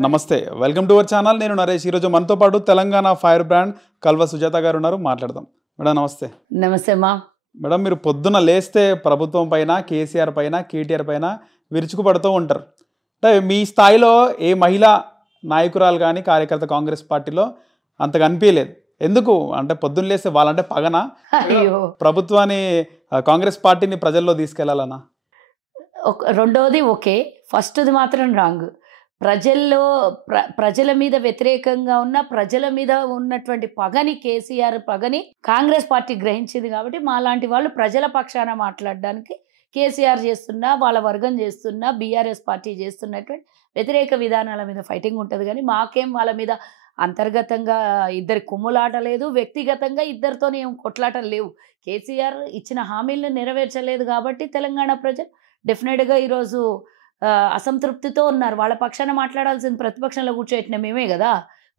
నమస్తే, welcome to our channel. నేను నరేష్. ఈరోజు మనతో పాటు తెలంగాణ ఫైర్ బ్రాండ్ కల్వ సుజాత గారు ఉన్నారు. మాట్లాడదాం. మేడం నమస్తే. నమస్తే మా. మేడం, మీరు పొద్దున్న లేస్తే ప్రభుత్వం పైన, కేసీఆర్ పైన, కేటీఆర్ పైన విరుచుకుపడుతూ ఉంటారు. అంటే మీ స్థాయిలో ఏ మహిళా నాయకురాలు కానీ కార్యకర్త కాంగ్రెస్ పార్టీలో అంతగా అనిపించలేదు. ఎందుకు అంటే పొద్దున్న లేస్తే వాళ్ళంటే పగన, అయ్యో, ప్రభుత్వాన్ని కాంగ్రెస్ పార్టీని ప్రజల్లో తీసుకెళ్లాలన్నా? రెండోది ఓకే, ఫస్ట్ది మాత్రం రాంగ్. ప్రజల మీద వ్యతిరేకంగా ఉన్న, ప్రజల మీద ఉన్నటువంటి పగని, కేసీఆర్ పగని కాంగ్రెస్ పార్టీ గ్రహించింది. కాబట్టి మాలాంటి వాళ్ళు ప్రజల పక్షాన మాట్లాడడానికి కేసీఆర్ చేస్తున్నా, వాళ్ళ వర్గం చేస్తున్నా, బీఆర్ఎస్ పార్టీ చేస్తున్నటువంటి వ్యతిరేక విధానాల మీద ఫైటింగ్ ఉంటుంది. కానీ మాకేం వాళ్ళ మీద అంతర్గతంగా ఇద్దరి కుమ్ములాట లేదు, వ్యక్తిగతంగా ఇద్దరితోనే ఏం కొట్లాటలు లేవు. కేసీఆర్ ఇచ్చిన హామీలను నెరవేర్చలేదు కాబట్టి తెలంగాణ ప్రజలు డెఫినెట్గా ఈరోజు అసంతృప్తితో ఉన్నారు. వాళ్ళ పక్షాన మాట్లాడాల్సింది ప్రతిపక్షంలో కూర్చోబెట్టిన మేమే కదా.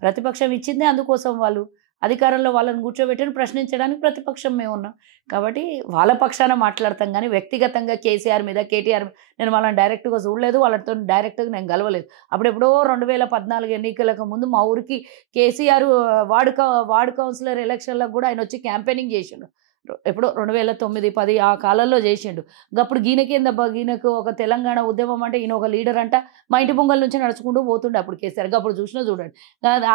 ప్రతిపక్షం ఇచ్చిందే అందుకోసం, వాళ్ళు అధికారంలో వాళ్ళని కూర్చోబెట్టిన ప్రశ్నించడానికి ప్రతిపక్షం మేము ఉన్నాం. కాబట్టి వాళ్ళ పక్షాన మాట్లాడతాం. కానీ వ్యక్తిగతంగా కేసీఆర్ మీద, కేటీఆర్ నేను వాళ్ళని డైరెక్ట్గా చూడలేదు, వాళ్ళతో డైరెక్ట్గా నేను కలవలేదు. అప్పుడెప్పుడో 2014 ఎన్నికలకు ముందు మా ఊరికి కేసీఆర్ వార్డు కౌన్సిలర్ ఎలక్షన్లకు కూడా ఆయన వచ్చి క్యాంపెయినింగ్ చేసిండు. ఎప్పుడో 2009-10 ఆ కాలంలో చేసిండు. అప్పుడు గీనకు ఒక తెలంగాణ ఉద్యమం అంటే ఈయన ఒక లీడర్ అంట. మా ఇంటి పొంగల్ నుంచి నడుచుకుంటూ పోతుండే అప్పుడు కేసీఆర్. అప్పుడు చూసినా చూడండి.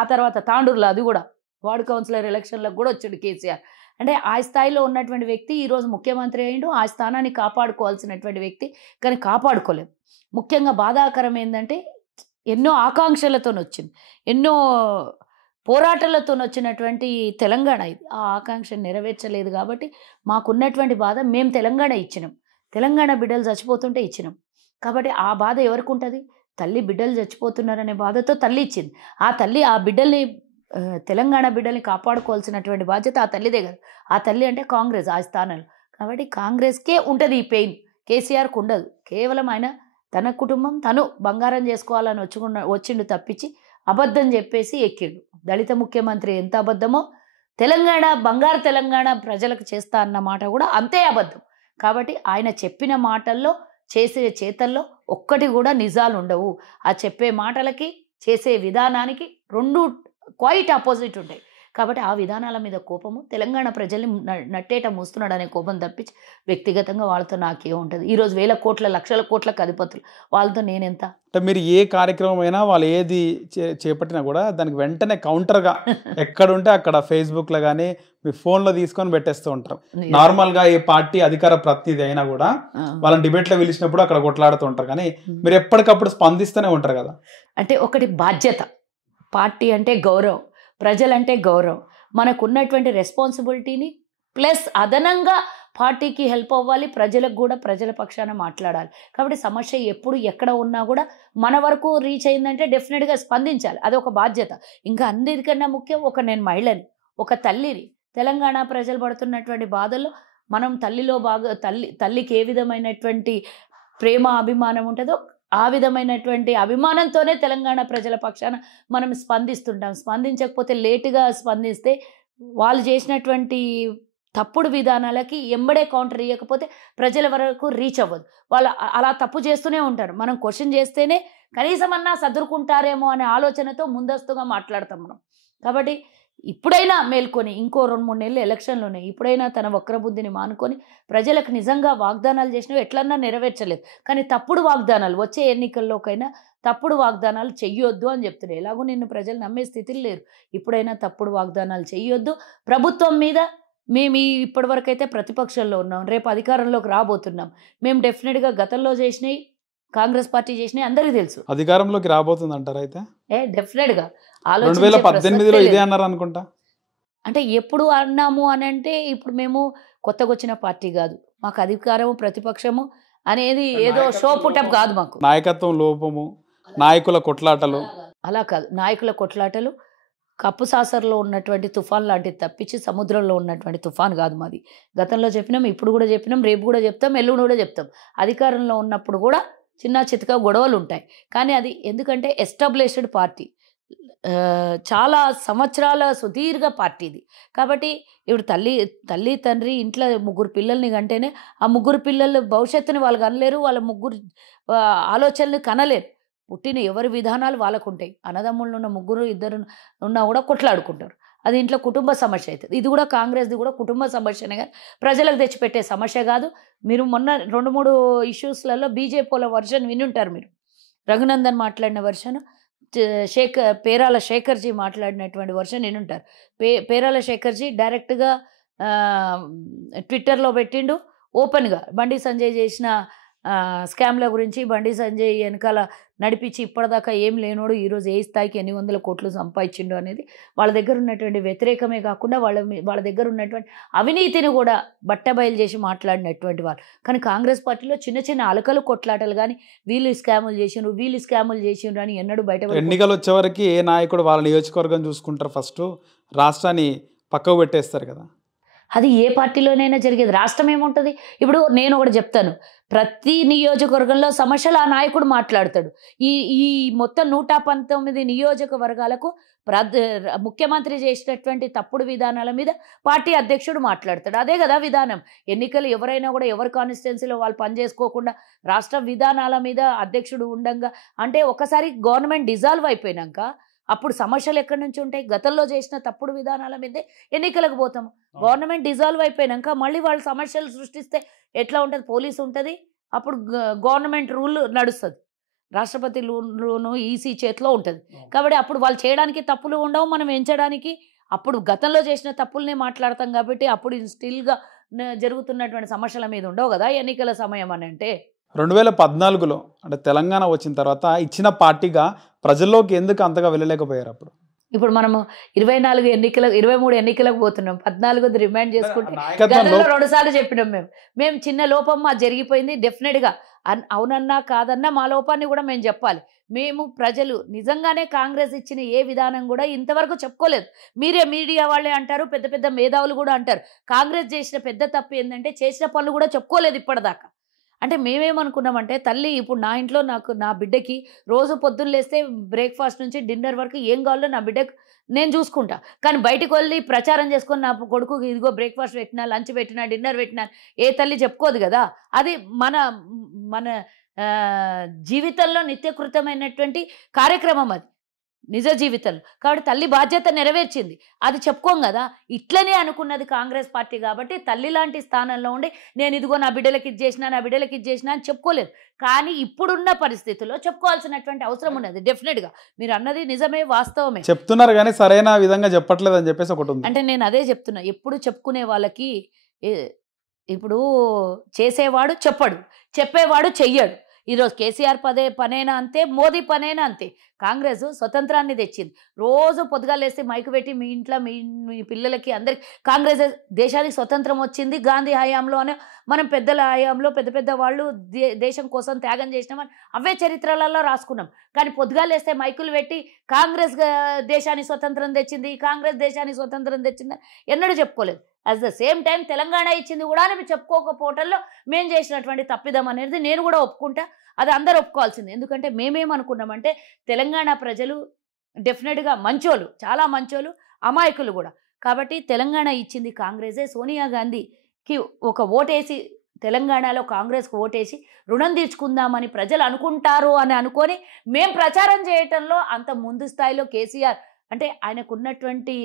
ఆ తర్వాత తాండూరులో అది కూడా వార్డు కౌన్సిలర్ ఎలక్షన్లకు కూడా వచ్చాడు కేసీఆర్. అంటే ఆ స్థాయిలో ఉన్నటువంటి వ్యక్తి ఈరోజు ముఖ్యమంత్రి అయ్యిండు. ఆ స్థానాన్ని కాపాడుకోవాల్సినటువంటి వ్యక్తి, కానీ కాపాడుకోలేదు. ముఖ్యంగా బాధాకరం ఏంటంటే ఎన్నో ఆకాంక్షలతో వచ్చింది, ఎన్నో పోరాటాలతో వచ్చినటువంటి తెలంగాణ ఇది. ఆ ఆకాంక్ష నెరవేర్చలేదు. కాబట్టి మాకున్నటువంటి బాధ, మేము తెలంగాణ ఇచ్చినాం, తెలంగాణ బిడ్డలు చచ్చిపోతుంటే ఇచ్చినాం. కాబట్టి ఆ బాధ ఎవరికి ఉంటుంది? తల్లి బిడ్డలు చచ్చిపోతున్నారనే బాధతో తల్లి ఇచ్చింది. ఆ తల్లి ఆ బిడ్డల్ని, తెలంగాణ బిడ్డల్ని కాపాడుకోవాల్సినటువంటి బాధ్యత ఆ తల్లిదే కదా. ఆ తల్లి అంటే కాంగ్రెస్ ఆ స్థానంలో. కాబట్టి కాంగ్రెస్కే ఉంటుంది ఈ పెయిన్, కేసీఆర్కి ఉండదు. కేవలం ఆయన తన కుటుంబం తను బంగారం చేసుకోవాలని వచ్చిండు తప్పించి అబద్ధం చెప్పేసి ఎక్కిండు. దళిత ముఖ్యమంత్రి ఎంత అబద్ధమో, బంగారు తెలంగాణ ప్రజలకు చేస్తా అన్న మాట కూడా అంతే అబద్ధం. కాబట్టి ఆయన చెప్పిన మాటల్లో, చేసే చేతల్లో ఒక్కటి కూడా నిజాలు ఉండవు. ఆ చెప్పే మాటలకి, చేసే విధానానికి రెండు క్వైట్ ఆపోజిట్ ఉంటాయి. కాబట్టి ఆ విధానాల మీద కోపము, తెలంగాణ ప్రజల్ని నట్టేట మూస్తున్నాడు అనే కోపం తప్పించి వ్యక్తిగతంగా వాళ్ళతో నాకే ఉంటుంది. ఈరోజు వేల కోట్ల, లక్షల కోట్లకు అధిపతులు, వాళ్ళతో నేనెంత? అంటే మీరు ఏ కార్యక్రమం అయినా, వాళ్ళు ఏది చేపట్టినా కూడా దానికి వెంటనే కౌంటర్గా ఎక్కడుంటే అక్కడ ఫేస్బుక్లో కానీ మీ ఫోన్లో తీసుకొని పెట్టేస్తూ ఉంటారు. నార్మల్గా ఏ పార్టీ అధికార ప్రతినిధి అయినా కూడా వాళ్ళని డిబేట్లో పిలిచినప్పుడు అక్కడ కొట్లాడుతూ ఉంటారు. కానీ మీరు ఎప్పటికప్పుడు స్పందిస్తూనే ఉంటారు కదా. అంటే ఒకటి బాధ్యత, పార్టీ అంటే గౌరవం, ప్రజలంటే గౌరవం, మనకున్నటువంటి రెస్పాన్సిబిలిటీని ప్లస్ అదనంగా పార్టీకి హెల్ప్ అవ్వాలి, ప్రజలకు కూడా ప్రజల పక్షాన మాట్లాడాలి. కాబట్టి సమస్య ఎప్పుడు ఎక్కడ ఉన్నా కూడా మన వరకు రీచ్ అయిందంటే డెఫినెట్గా స్పందించాలి. అది ఒక బాధ్యత. ఇంకా అన్నిటికన్నా ముఖ్యం, నేను మహిళని, ఒక తల్లిని, తెలంగాణ ప్రజలు పడుతున్నటువంటి బాధల్లో మనం తల్లికి ఏ విధమైనటువంటి ప్రేమ, అభిమానం ఉంటుందో ఆ విధమైనటువంటి అభిమానంతోనే తెలంగాణ ప్రజల పక్షాన మనం స్పందిస్తుంటాం. స్పందించకపోతే, లేటుగా స్పందిస్తే, వాళ్ళు చేసినటువంటి తప్పుడు విధానాలకి ఎంబడే కౌంటర్ ఇవ్వకపోతే ప్రజల వరకు రీచ్ అవ్వదు. వాళ్ళు అలా తప్పు చేస్తూనే ఉంటారు. మనం క్వశ్చన్ చేస్తేనే కనీసం అన్నా సదురుకుంటారేమో అనే ఆలోచనతో ముందస్తుగా మాట్లాడతాం మనం. కాబట్టి ఇప్పుడైనా మేల్కొని, ఇంకో 2-3 నెలలు ఎలక్షన్లు ఉన్నాయి, ఇప్పుడైనా తన వక్రబుద్ధిని మానుకొని ప్రజలకు నిజంగా వాగ్దానాలు చేసినవి ఎట్లన్నా నెరవేర్చలేదు. కానీ తప్పుడు వాగ్దానాలు, వచ్చే ఎన్నికల్లోకైనా తప్పుడు వాగ్దానాలు చెయ్యొద్దు అని చెప్తున్నాయి. ఎలాగో నిన్ను ప్రజలు నమ్మే స్థితిలో లేరు. ఇప్పుడైనా తప్పుడు వాగ్దానాలు చెయ్యొద్దు. ప్రభుత్వం మీద మేము ఇప్పటివరకు అయితే ప్రతిపక్షంలో ఉన్నాం, రేపు అధికారంలోకి రాబోతున్నాం. మేము డెఫినెట్గా గతంలో చేసినవి, కాంగ్రెస్ పార్టీ చేసినవి అందరికీ తెలుసు. అధికారంలోకి రాబోతుంది అంటారు అయితే? డెఫినెట్గా 2018లో ఇదే అన్నారు అనుకుంటా. అంటే ఎప్పుడు అన్నాము అని అంటే, ఇప్పుడు మేము కొత్తగా వచ్చిన పార్టీ కాదు, మాకు అధికారము ప్రతిపక్షము అనేది ఏదో షో పుటప్ కాదు. మాకు నాయకత్వం లోపము, నాయకుల కొట్లాటలు, అలా కాదు. నాయకుల కొట్లాటలు కప్పు సాసర్లో ఉన్నటువంటి తుఫాన్ లాంటిది తప్పించి సముద్రంలో ఉన్నటువంటి తుఫాన్ కాదు మాది. గతంలో చెప్పినాం, ఇప్పుడు కూడా చెప్పినాం, రేపు కూడా చెప్తాం, ఎల్లుండి కూడా చెప్తాం. అధికారంలో ఉన్నప్పుడు కూడా చిన్న చితక గొడవలు ఉంటాయి. కానీ అది ఎందుకంటే ఎస్టాబ్లిష్డ్ పార్టీ, చాలా సంవత్సరాల సుదీర్ఘ పార్టీ ఇది. కాబట్టి ఇప్పుడు తల్లి తండ్రి ఇంట్లో 3 పిల్లల్ని కంటేనే ఆ 3 పిల్లల భవిష్యత్తుని వాళ్ళు కనలేరు, వాళ్ళ 3 ఆలోచనలు కనలేరు. పుట్టిన ఎవరి విధానాలు వాళ్ళకు ఉంటాయి. అన్నదమ్ముళ్ళు ఉన్న ముగ్గురు ఇద్దరు ఉన్నా కూడా కొట్లాడుకుంటారు. అది ఇంట్లో కుటుంబ సమస్య అవుతుంది. ఇది కూడా కాంగ్రెస్ది కూడా కుటుంబ సమస్యనే కానీ ప్రజలకు తెచ్చిపెట్టే సమస్య కాదు. మీరు మొన్న 2-3 ఇష్యూస్లలో బీజేపీ వాళ్ళ వర్షన్ వినుంటారు మీరు. రఘునందన్ మాట్లాడిన వర్షన్, పేరాల శేఖర్జీ మాట్లాడినటువంటి వర్షన్ వినుంటారు. పేరాల శేఖర్జీ డైరెక్ట్గా ట్విట్టర్లో పెట్టిండు ఓపెన్గా బండి సంజయ్ చేసిన స్కామ్ల గురించి, బండి సంజయ్ వెనకాల నడిపించి ఇప్పటిదాకా ఏం లేనోడు ఈరోజు ఏ స్థాయికి ఎన్ని వందల కోట్లు సంపాదించిండు అనేది వాళ్ళ దగ్గర ఉన్నటువంటి వ్యతిరేకమే కాకుండా వాళ్ళ దగ్గర ఉన్నటువంటి అవినీతిని కూడా బట్టబయలు చేసి మాట్లాడినటువంటి వాళ్ళు. కానీ కాంగ్రెస్ పార్టీలో చిన్న చిన్న అలకలు కొట్లాటలు కానీ వీళ్ళు స్కాములు చేసిండ్రు అని ఎన్నడూ బయట. ఎన్నికలు వచ్చేవరకు ఏ నాయకుడు వాళ్ళ నియోజకవర్గం చూసుకుంటారు, ఫస్ట్ రాష్ట్రాన్ని పక్కకు పెట్టేస్తారు కదా. అది ఏ పార్టీలోనైనా జరిగేది. రాష్ట్రం ఏముంటుంది? ఇప్పుడు నేను ఒకటి చెప్తాను, ప్రతి నియోజకవర్గంలో సమస్యలు ఆ నాయకుడు మాట్లాడతాడు. ఈ మొత్తం 119 నియోజకవర్గాలకు ముఖ్యమంత్రి చేసినటువంటి తప్పుడు విధానాల మీద పార్టీ అధ్యక్షుడు మాట్లాడతాడు. అదే కదా విధానం. ఎన్నికలు ఎవరైనా కూడా ఎవరి కాన్స్టిట్యున్సీలో వాళ్ళు పనిచేసుకోకుండా రాష్ట్ర విధానాల మీద అధ్యక్షుడు ఉండంగా, అంటే ఒకసారి గవర్నమెంట్ డిజాల్వ్ అయిపోయినాక అప్పుడు సమస్యలు ఎక్కడి నుంచి ఉంటాయి? గతంలో చేసిన తప్పుడు విధానాల మీదే ఎన్నికలకు పోతాము. గవర్నమెంట్ డిజాల్వ్ అయిపోయినాక మళ్ళీ వాళ్ళు సమస్యలు సృష్టిస్తే ఎట్లా ఉంటుంది? పోలీసు ఉంటుంది, అప్పుడు గవర్నమెంట్ రూల్ నడుస్తుంది, రాష్ట్రపతి రూలు ఈసీ చేతిలో ఉంటుంది. కాబట్టి అప్పుడు వాళ్ళు చేయడానికి తప్పులు ఉండవు, మనం ఎంచడానికి అప్పుడు గతంలో చేసిన తప్పులనే మాట్లాడతాం. కాబట్టి అప్పుడు స్టిల్గా జరుగుతున్నటువంటి సమస్యల మీద ఉండవు కదా ఎన్నికల సమయం అని. అంటే 2014లో అంటే తెలంగాణ వచ్చిన తర్వాత ఇచ్చిన పార్టీగా ప్రజల్లోకి ఎందుకు అంతగా వెళ్ళలేకపోయారు? అప్పుడు ఇప్పుడు మనము 23 ఎన్నికలకు పోతున్నాం. 14 రిమైండ్ చేసుకుంటే గతంలో 2 సార్లు చెప్పినాం మేము చిన్న లోపం మా జరిగిపోయింది. డెఫినెట్గా అవునన్నా కాదన్నా మా లోపాన్ని కూడా మేము చెప్పాలి. మేము ప్రజలు నిజంగానే కాంగ్రెస్ ఇచ్చిన ఏ విధానం కూడా ఇంతవరకు చెప్పుకోలేదు. మీరే మీడియా వాళ్ళే అంటారు, పెద్ద పెద్ద మేధావులు కూడా అంటారు కాంగ్రెస్ చేసిన పెద్ద తప్పు ఏంటంటే చేసిన పనులు కూడా చెప్పుకోలేదు ఇప్పటిదాకా. అంటే మేమేమనుకున్నామంటే తల్లి ఇప్పుడు నా ఇంట్లో నా బిడ్డకి రోజు పొద్దున్న లేస్తే బ్రేక్ఫాస్ట్ నుంచి డిన్నర్ వరకు ఏం కావాలో నా బిడ్డకు నేను చూసుకుంటా. కానీ బయటకు వెళ్ళి ప్రచారం చేసుకొని నా కొడుకు ఇదిగో బ్రేక్ఫాస్ట్ పెట్టినా, లంచ్ పెట్టినా, డిన్నర్ పెట్టినా ఏ తల్లి చెప్పుకోదు కదా. అది మన జీవితంలో నిత్యకృతమైనటువంటి కార్యక్రమం, అది నిజ జీవితంలో. కాబట్టి తల్లి బాధ్యత నెరవేర్చింది, అది చెప్పుకోం కదా. ఇట్లనే అనుకున్నది కాంగ్రెస్ పార్టీ. కాబట్టి తల్లి లాంటి స్థానంలో ఉండి నేను ఇదిగో నా బిడ్డలకి ఇది చేసినా అని చెప్పుకోలేదు. కానీ ఇప్పుడున్న పరిస్థితుల్లో చెప్పుకోవాల్సినటువంటి అవసరం ఉన్నది. డెఫినెట్గా మీరు అన్నది నిజమే, వాస్తవమే చెప్తున్నారు కానీ సరైన విధంగా చెప్పట్లేదు అని చెప్పేసి ఒకటి ఉంది. అంటే నేను అదే చెప్తున్నా, ఎప్పుడు చెప్పుకునే వాళ్ళకి ఇప్పుడు చేసేవాడు చెప్పడు, చెప్పేవాడు చెయ్యడు. ఈరోజు కేసీఆర్ పనైనా అంతే, మోదీ పనైనా అంతే. కాంగ్రెస్ స్వతంత్రాన్ని తెచ్చింది. రోజు పొద్దుగాలేస్తే మైకు పెట్టి మీ ఇంట్లో మీ పిల్లలకి అందరికి కాంగ్రెస్ దేశానికి స్వతంత్రం వచ్చింది గాంధీ హయాంలో అని, మనం పెద్దల హయాంలో పెద్ద వాళ్ళు దేశం కోసం త్యాగం చేసినామని అవే చరిత్రలలో రాసుకున్నాం. కానీ పొద్దుగాలేస్తే మైకులు పెట్టి కాంగ్రెస్ దేశాన్ని స్వతంత్రం తెచ్చింది, కాంగ్రెస్ దేశాన్ని స్వతంత్రం తెచ్చిందని ఎన్నడూ చెప్పుకోలేదు. At the same time Telangana ఇచ్చింది కూడా అని చెప్పుకోకపోవటంలో మేము చేసినటువంటి తప్పిదం అనేది నేను కూడా ఒప్పుకుంటా. అది అందరూ ఒప్పుకోవాల్సింది. ఎందుకంటే మేమేమనుకున్నామంటే తెలంగాణ ప్రజలు డెఫినెట్గా మంచోళ్ళు, చాలా మంచోళ్ళు, అమాయకులు కూడా. కాబట్టి తెలంగాణ ఇచ్చింది కాంగ్రెసే. సోనియా గాంధీకి ఒక ఓటేసి తెలంగాణలో కాంగ్రెస్కి ఓటేసి రుణం తీర్చుకుందామని ప్రజలు అనుకుంటారు అని అనుకొని మేము ప్రచారం చేయటంలో అంత ముందు స్థాయిలో కేసీఆర్ అంటే ఆయనకున్నటువంటి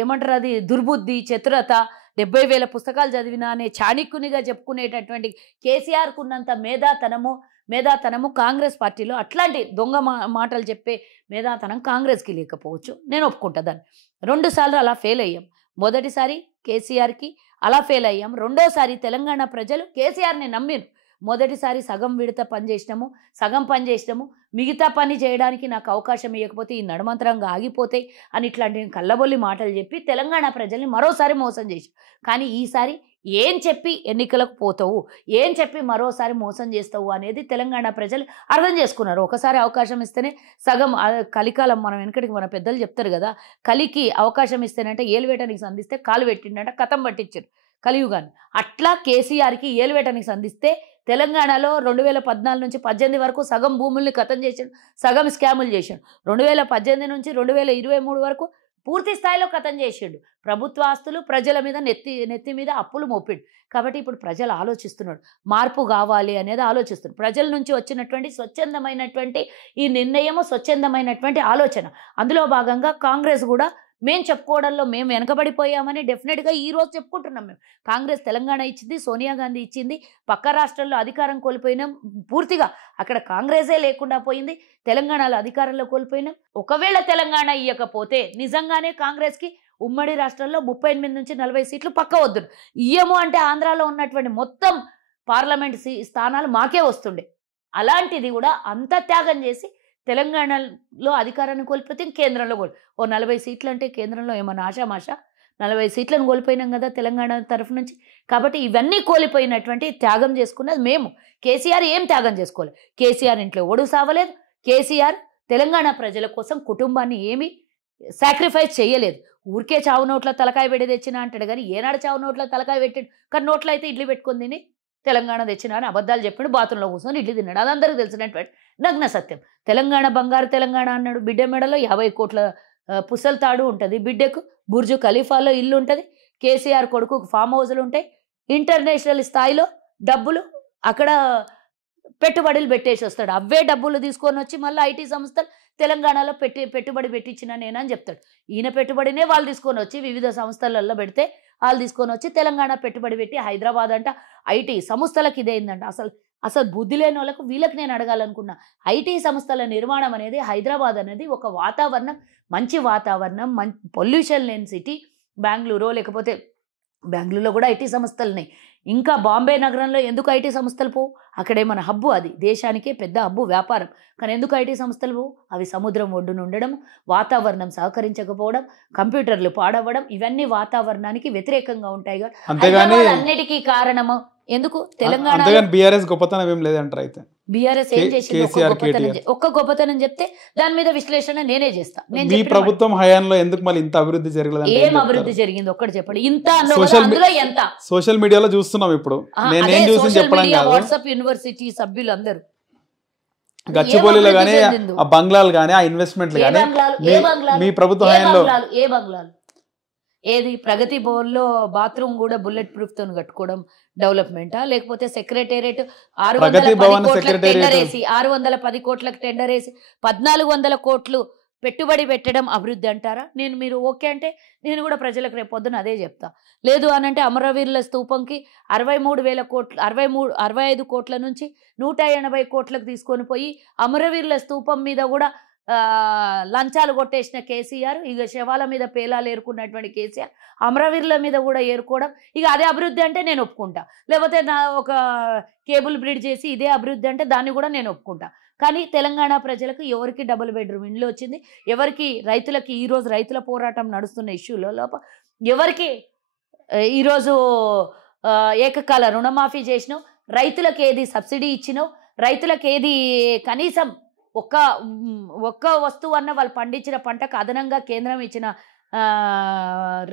ఏమంటారు అది దుర్బుద్ధి, చతురత, 70,000 పుస్తకాలు చదివినా అనే చాణిక్యునిగా చెప్పుకునేటటువంటి కేసీఆర్కు ఉన్నంత మేధాతనము కాంగ్రెస్ పార్టీలో అట్లాంటి దొంగ మాటలు చెప్పే మేధాతనం కాంగ్రెస్కి లేకపోవచ్చు, నేను ఒప్పుకుంటా దాన్ని. 2 సార్లు అలా ఫెయిల్ అయ్యాం. మొదటిసారి కేసీఆర్కి అలా ఫెయిల్ అయ్యాం. రెండోసారి తెలంగాణ ప్రజలు కేసీఆర్ని నమ్మిరు. మొదటిసారి సగం విడత సగం పని చేసినాము, మిగతా పని చేయడానికి నాకు అవకాశం ఇవ్వకపోతే ఈ నడమంతరంగా ఆగిపోతాయి అని ఇట్లాంటి కళ్ళబొల్లి మాటలు చెప్పి తెలంగాణ ప్రజల్ని మరోసారి మోసం చేసి, కానీ ఈసారి ఏం చెప్పి ఎన్నికలకు పోతావు, ఏం చెప్పి మరోసారి మోసం చేస్తావు అనేది తెలంగాణ ప్రజలు అర్థం చేసుకున్నారు. ఒకసారి అవకాశం ఇస్తేనే సగం కలికాలం, మనం వెనకటికి మన పెద్దలు చెప్తారు కదా, కలికి అవకాశం ఇస్తేనంటే ఏలువేటానికి సంధిస్తే కాలు పెట్టిండంట, కథం పట్టించారు కలియుగాన్ని. అట్లా కేసీఆర్కి ఏలువేటానికి సంధిస్తే తెలంగాణలో 2014 నుంచి 18 వరకు సగం భూముల్ని కథం చేశాడు, సగం స్కాములు చేశాడు. 2018 నుంచి 2023 వరకు పూర్తి స్థాయిలో కథం చేసిండు. ప్రభుత్వ ఆస్తులు ప్రజల మీద నెత్తి మీద అప్పులు మోపిండు. కాబట్టి ఇప్పుడు ప్రజలు ఆలోచిస్తున్నాడు, మార్పు కావాలి అనేది ఆలోచిస్తున్నాడు. ప్రజల నుంచి వచ్చినటువంటి స్వచ్ఛందమైనటువంటి ఈ నిర్ణయము, స్వచ్ఛందమైనటువంటి ఆలోచన. అందులో భాగంగా కాంగ్రెస్ కూడా మేము చెప్పుకోవడంలో మేము వెనకబడిపోయామని డెఫినెట్గా ఈ రోజు చెప్పుకుంటున్నాం. మేము కాంగ్రెస్ తెలంగాణ ఇచ్చింది, సోనియా గాంధీ ఇచ్చింది, పక్క రాష్ట్రాల్లో అధికారం కోల్పోయినాం పూర్తిగా. అక్కడ కాంగ్రెసే లేకుండా పోయింది, తెలంగాణలో అధికారంలో కోల్పోయినాం. ఒకవేళ తెలంగాణ ఇయ్యకపోతే నిజంగానే కాంగ్రెస్కి ఉమ్మడి రాష్ట్రాల్లో 38 నుంచి 40 సీట్లు పక్క వద్దు. ఇయ్యము అంటే ఆంధ్రాలో ఉన్నటువంటి మొత్తం పార్లమెంట్ స్థానాలు మాకే వస్తుండే. అలాంటిది కూడా అంత త్యాగం చేసి తెలంగాణలో అధికారాన్ని కోల్పోతే కేంద్రంలో ఓ 40 సీట్లు అంటే కేంద్రంలో ఏమన్నా ఆశామాష? 40 సీట్లను కోల్పోయినాం కదా తెలంగాణ తరఫు నుంచి. కాబట్టి ఇవన్నీ కోల్పోయినటువంటి త్యాగం చేసుకున్నది మేము. కేసీఆర్ ఏం త్యాగం చేసుకోలేదు. కేసీఆర్ ఇంట్లో ఒడు సావలేదు. కేసీఆర్ తెలంగాణ ప్రజల కోసం కుటుంబాన్ని ఏమీ సాక్రిఫైస్ చేయలేదు. ఊరికే చావు నోట్ల తలకాయ పెట్టి తెచ్చినా అంటాడు కానీ ఏనాడు చావు నోట్ల తలకాయ పెట్టాడు? కానీ నోట్లో అయితే ఇడ్లీ పెట్టుకొని తిని తెలంగాణ తెచ్చినా అని అబద్ధాలు చెప్పాడు. బాత్రూంలో కూర్చొని ఇడ్లీ తిన్నాడు. అదందరికీ తెలిసినటువంటి నగ్న సత్యం. తెలంగాణ బంగారు తెలంగాణ అన్నాడు. బిడ్డ మెడలో 50 కోట్ల పుసల తాడు ఉంటుంది. బిడ్డకు బుర్జు ఖలీఫాలో ఇల్లు ఉంటుంది. కేసీఆర్ కొడుకు ఫామ్ హౌస్లు ఉంటాయి. ఇంటర్నేషనల్ స్థాయిలో డబ్బులు అక్కడ పెట్టుబడులు పెట్టేసి వస్తాడు. అవే డబ్బులు తీసుకొని వచ్చి మళ్ళీ ఐటీ సంస్థలు తెలంగాణలో పెట్టుబడి పెట్టించిన నేనని చెప్తాడు. ఈయన పెట్టుబడినే వాళ్ళు తీసుకొని వచ్చి వివిధ సంస్థలలో పెడితే వాళ్ళు తీసుకొని వచ్చి తెలంగాణ పెట్టుబడి పెట్టి హైదరాబాద్ అంట ఐటీ సంస్థలకు ఇదేందంట. అసలు బుద్ధి లేని వాళ్ళకు వీళ్ళకి నేను అడగాలనుకున్నా. ఐటీ సంస్థల నిర్మాణం అనేది హైదరాబాద్ అనేది ఒక వాతావరణం, మంచి వాతావరణం, పొల్యూషన్ లేని సిటీ. బెంగళూరు లేకపోతే బెంగళూరులో కూడా ఐటీ సంస్థలు ఉన్నాయి. ఇంకా బాంబే నగరంలో ఎందుకు ఐటీ సంస్థలు పోవు? అక్కడే మన హబ్బు, అది దేశానికే పెద్ద హబ్బు వ్యాపారం. కానీ ఎందుకు ఐటీ సంస్థలు పోవు? అవి సముద్రం ఒడ్డున ఉండడం, వాతావరణం సహకరించకపోవడం, కంప్యూటర్లు పాడవడం, ఇవన్నీ వాతావరణానికి వ్యతిరేకంగా ఉంటాయి. అంతేగాని అన్నిటికీ కారణము ఎందుకు తెలంగాణ బీఆర్ఎస్ గొప్పతనం ఏం లేదంటారు. అయితే బీఆర్ఎస్ ఏం చేసింది? ఒక్క గొప్పతనం చెప్తే దాని మీద విశ్లేషణ నేనే చేస్తా. మీ ప్రభుత్వం హయాంలో ఎందుకు మళ్ళీ ఇంత అభివృద్ధి జరగలేదు? ఏం అభివృద్ధి జరిగింది ఒక్కటి చెప్పండి. ఇంత అందులో ఎంత సోషల్ మీడియాలో చూస్తున్నాం ఇప్పుడు. నేనేం చూసి చెప్పడం కాదు. వాట్సాప్ యూనివర్సిటీ సభ్యులు అందరూ గచ్చిబౌలిలో గానీ, ఆ బంగ్లాలు గానీ, ఆ ఇన్వెస్ట్మెంట్లు గానీ మీ ప్రభుత్వ హయాంలో ఏ బంగ్లాలు? ఏది ప్రగతి భవన్లో బాత్రూమ్ కూడా బుల్లెట్ ప్రూఫ్ తో కట్టుకోవడం డెవలప్మెంటా? లేకపోతే సెక్రటేరియట్ 610 కోట్లకు టెండర్ వేసి 1400 కోట్లు పెట్టుబడి పెట్టడం అభివృద్ధి అంటారా? మీరు ఓకే అంటే నేను కూడా ప్రజలకు రేపు పొద్దున అదే చెప్తా. లేదు అనంటే అమరవీరుల స్తూపంకి 63,000 కోట్లు 65 కోట్ల నుంచి 180 కోట్లకు తీసుకొని పోయి అమరవీరుల స్తూపం మీద కూడా లంచాలు కొట్టేసిన కేసీఆర్, ఇక శవాల మీద పేలాలు ఏరుకున్నటువంటి కేసీఆర్ అమరవీరుల మీద కూడా ఏరుకోవడం, ఇక అదే అభివృద్ధి అంటే నేను ఒప్పుకుంటా. లేకపోతే నా ఒక కేబుల్ బ్రిడ్జ్ చేసి ఇదే అభివృద్ధి అంటే దాన్ని కూడా నేను ఒప్పుకుంటా. కానీ తెలంగాణ ప్రజలకు ఎవరికి డబుల్ బెడ్రూమ్ ఇండ్లు వచ్చింది? ఎవరికి రైతులకి ఈరోజు రైతుల పోరాటం నడుస్తున్న ఇష్యూలో ఎవరికి ఈరోజు ఏకకాల రుణమాఫీ చేసినావు? రైతులకు ఏది సబ్సిడీ ఇచ్చినావు? రైతులకు ఏది కనీసం ఒక్క వస్తువు అన్న వాళ్ళు పండించిన పంటకు అదనంగా కేంద్రం ఇచ్చిన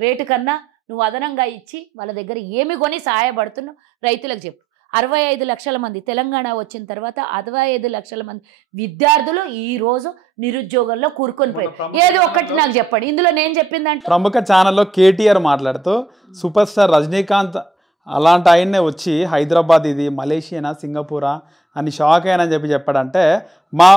రేటు కన్నా నువ్వు అదనంగా ఇచ్చి వాళ్ళ దగ్గర ఏమి కొని సహాయపడుతున్నావు? రైతులకు చెప్పు. 65 లక్షల మంది తెలంగాణ వచ్చిన తర్వాత 65 లక్షల మంది విద్యార్థులు ఈ రోజు నిరుద్యోగంలో కూరుకొని పోయారు. ఏదో ఒకటి నాకు చెప్పండి. ఇందులో నేను చెప్పిందంటే ప్రముఖ ఛానల్లో కేటీఆర్ మాట్లాడుతూ సూపర్ స్టార్ రజనీకాంత్ అలాంటి ఆయన్నే వచ్చి హైదరాబాద్ ఇది మలేషియానా సింగపూరా అని షాక్ అయినా చెప్పాడంటే మా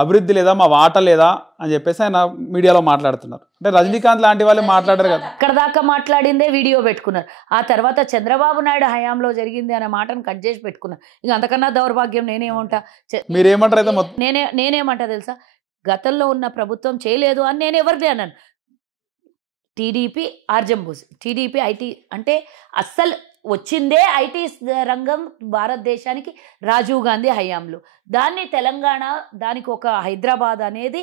అభివృద్ధి లేదా, మా వాట లేదా అని చెప్పేసి ఆయన మీడియాలో మాట్లాడుతున్నారు. అంటే రజనీకాంత్ లాంటి వాళ్ళు మాట్లాడారు కదా. అక్కడ దాకా మాట్లాడిందే వీడియో పెట్టుకున్నారు. ఆ తర్వాత చంద్రబాబు నాయుడు హయాంలో జరిగింది అనే మాటను కట్ చేసి పెట్టుకున్నారు. ఇక అంతకన్నా దౌర్భాగ్యం నేనేమంటా? మీరేమంటారు అయితే? నేనేమంటా తెలుసా? గతంలో ఉన్న ప్రభుత్వం చేయలేదు అని నేను ఎవరిది అన్నాను. టీడీపీ ఆర్జంబోస్, టీడీపీ ఐటీ అంటే అస్సలు వచ్చిందే ఐటీ రంగం భారతదేశానికి రాజీవ్ గాంధీ హయాంలో. దాన్ని తెలంగాణ, దానికి ఒక హైదరాబాద్ అనేది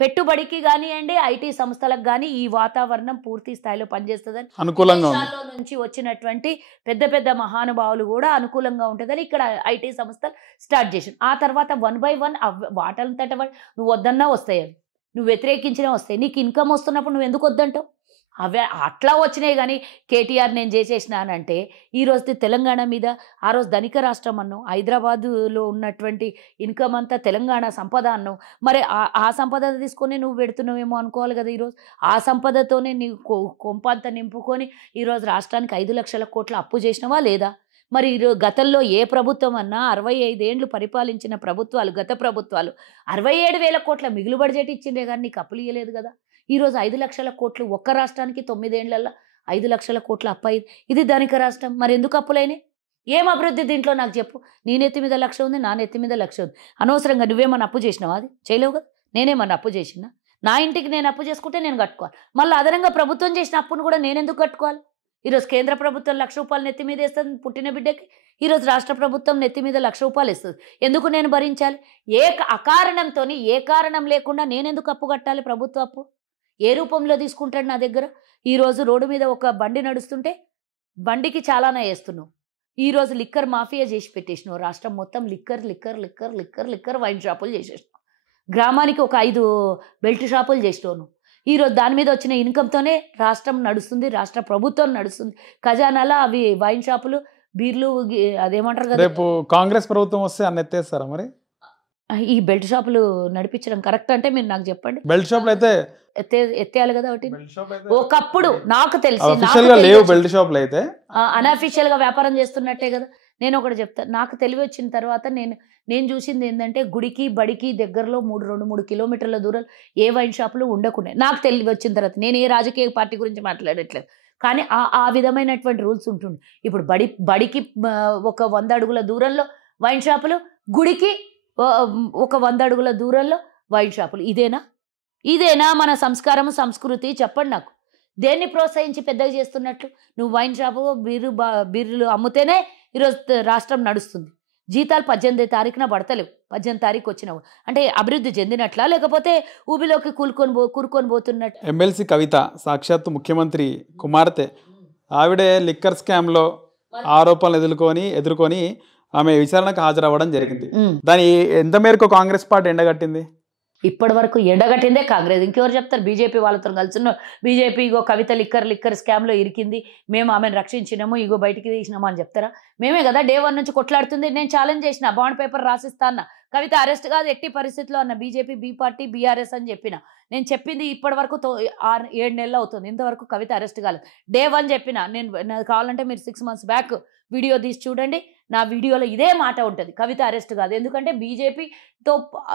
పెట్టుబడికి కానివ్వండి, ఐటీ సంస్థలకు కానీ ఈ వాతావరణం పూర్తి స్థాయిలో పనిచేస్తుందని అనుకూలంగా నుంచి వచ్చినటువంటి పెద్ద పెద్ద మహానుభావులు కూడా అనుకూలంగా ఉంటుందని ఇక్కడ ఐటీ సంస్థలు స్టార్ట్ చేసారు. ఆ తర్వాత 1 by 1 వాటంతట నువ్వు వద్దన్నా వస్తాయి, నువ్వు వ్యతిరేకించినా వస్తాయి. నీకు ఇన్కమ్ వస్తున్నప్పుడు నువ్వు ఎందుకు వద్దంటావు? అవే అట్లా వచ్చినాయి. కానీ కేటీఆర్ నేను చేసేసిన అని అంటే ఈరోజు తెలంగాణ మీద ఆ రోజు ధనిక రాష్ట్రం అన్నాం, హైదరాబాదులో ఉన్నటువంటి ఇన్కమ్ అంతా తెలంగాణ సంపద అన్నాం. మరి ఆ సంపద తీసుకొని నువ్వు పెడుతున్నావేమో అనుకోవాలి కదా. ఈరోజు ఆ సంపదతోనే నీవు కొంపంతా నింపుకొని ఈరోజు రాష్ట్రానికి 5 లక్షల కోట్ల అప్పు చేసినవా లేదా? మరి గతంలో ఏ ప్రభుత్వం అన్నా 65 ఏండ్లు పరిపాలించిన ప్రభుత్వాలు, గత ప్రభుత్వాలు 67,000 కోట్ల మిగులు బడ్జెట్ ఇచ్చిందే కానీ నీకు అప్పులు ఇవ్వలేదు కదా. ఈరోజు 5 లక్షల కోట్లు ఒక్క రాష్ట్రానికి 9 ఏండ్లల్లో 5 లక్షల కోట్ల అప్పు అయింది. ఇది ధనిక రాష్ట్రం, మరి ఎందుకు అప్పులైనాయి? ఏం అభివృద్ధి దీంట్లో నాకు చెప్పు. నీ నెత్తి మీద 1,00,000 ఉంది, నా నెత్తి మీద 1,00,000 ఉంది. అనవసరంగా నువ్వేమన్నా అప్పు చేసినావా? అది చేయలేవు కదా. నేనేమన్నా అప్పు చేసినా? నా ఇంటికి నేను అప్పు చేసుకుంటే నేను కట్టుకోవాలి. మళ్ళీ అదనంగా ప్రభుత్వం చేసిన అప్పును కూడా నేను ఎందుకు కట్టుకోవాలి? ఈరోజు కేంద్ర ప్రభుత్వం 1,00,000 రూపాయలు నెత్తి మీద వేస్తుంది పుట్టిన బిడ్డకి. ఈరోజు రాష్ట్ర ప్రభుత్వం నెత్తి మీద 1,00,000 రూపాయలు ఇస్తుంది. ఎందుకు నేను భరించాలి? అకారణంతో ఏ కారణం లేకుండా నేనెందుకు అప్పు కట్టాలి? ప్రభుత్వ అప్పు ఏ రూపంలో తీసుకుంటాడు నా దగ్గర? ఈరోజు రోడ్డు మీద ఒక బండి నడుస్తుంటే బండికి చాలానా వేస్తున్నావు. ఈరోజు లిక్కర్ మాఫియా చేసి పెట్టేసినావు. రాష్ట్రం మొత్తం liquor liquor liquor liquor liquor wine షాపులు చేసేసినావు. గ్రామానికి ఒక 5 బెల్ట్ షాపులు చేసినావు. ఈరోజు దాని మీద వచ్చిన ఇన్కమ్తోనే రాష్ట్రం నడుస్తుంది, రాష్ట్ర ప్రభుత్వం నడుస్తుంది. ఖజానాలో అవి వైన్ షాపులు, బీర్లు, అదేమంటారు కదా. రేపు కాంగ్రెస్ ప్రభుత్వం వస్తే అన్ని ఎత్తేస్తారా మరి? ఈ బెల్ట్ షాపులు నడిపించడం కరెక్ట్ అంటే మీరు నాకు చెప్పండి. బెల్ట్ షాపులు అయితే ఎత్తేయాలి కదా. ఒకటి ఒకప్పుడు నాకు తెలిసి లేవు బెల్ట్ షాపులు అయితే అన్అఫీషియల్ గా వ్యాపారం చేస్తున్నట్టే కదా. నేను ఒకటి చెప్తా, నాకు తెలివి వచ్చిన తర్వాత నేను చూసింది ఏంటంటే గుడికి బడికి దగ్గరలో 2-3 కిలోమీటర్ల దూరం ఏ వైన్ షాపులు ఉండకుండా నాకు తెలివి వచ్చిన తర్వాత. నేను ఏ రాజకీయ పార్టీ గురించి మాట్లాడట్లేదు, కానీ ఆ విధమైనటువంటి రూల్స్ ఉంటుండే. ఇప్పుడు బడికి ఒక 100 అడుగుల దూరంలో వైన్ షాపులు, గుడికి ఒక 100 అడుగుల దూరంలో వైన్ షాపులు. ఇదేనా మన సంస్కారము, సంస్కృతి? చెప్పండి నాకు. దేన్ని ప్రోత్సహించి పెద్దగా చేస్తున్నట్లు? నువ్వు వైన్ షాపు, బీర్లు అమ్ముతేనే ఈరోజు రాష్ట్రం నడుస్తుంది. జీతాలు 18 తారీఖున పడతలేవు. 18 తారీఖు వచ్చినావు అంటే అభివృద్ధి చెందినట్లా, లేకపోతే ఊబిలోకి కూరుకొని పోతున్నట్టు? ఎమ్మెల్సీ కవిత సాక్షాత్తు ముఖ్యమంత్రి కుమార్తె, ఆవిడే లిక్కర్ స్కామ్లో ఆరోపణలు ఎదుర్కొని ఆమె విచారణకు హాజరవ్వడం జరిగింది. దాని ఎంత మేరకు కాంగ్రెస్ పార్టీ ఎండగట్టింది? ఇప్పటి వరకు ఎండగట్టిందే కాంగ్రెస్. ఇంకెవరు చెప్తారు? బీజేపీ వాళ్ళతో కలిసి బీజేపీ ఇగో కవిత లిక్కర్ స్కామ్లో ఇరికింది, మేము ఆమెను రక్షించినాము, ఇగో బయటికి తీసినాము అని చెప్తారా? మేమే కదా డే 1 నుంచి కొట్లాడుతుంది. నేను ఛాలెంజ్ చేసిన, బాండ్ పేపర్ రాసిస్తా అన్న, కవిత అరెస్ట్ కాదు ఎట్టి పరిస్థితిలో అన్న. బీజేపీ, బీ పార్టీ, బీఆర్ఎస్ అని చెప్పిన. నేను చెప్పింది ఇప్పటి వరకు 7 నెలలు అవుతుంది, ఇంతవరకు కవిత అరెస్ట్ కాలేదు. డే 1 చెప్పిన. నాకు కావాలంటే మీరు 6 months బ్యాక్ వీడియో తీసి చూడండి. నా వీడియోలో ఇదే మాట ఉంటుంది, కవిత అరెస్ట్ కాదు. ఎందుకంటే బీజేపీతో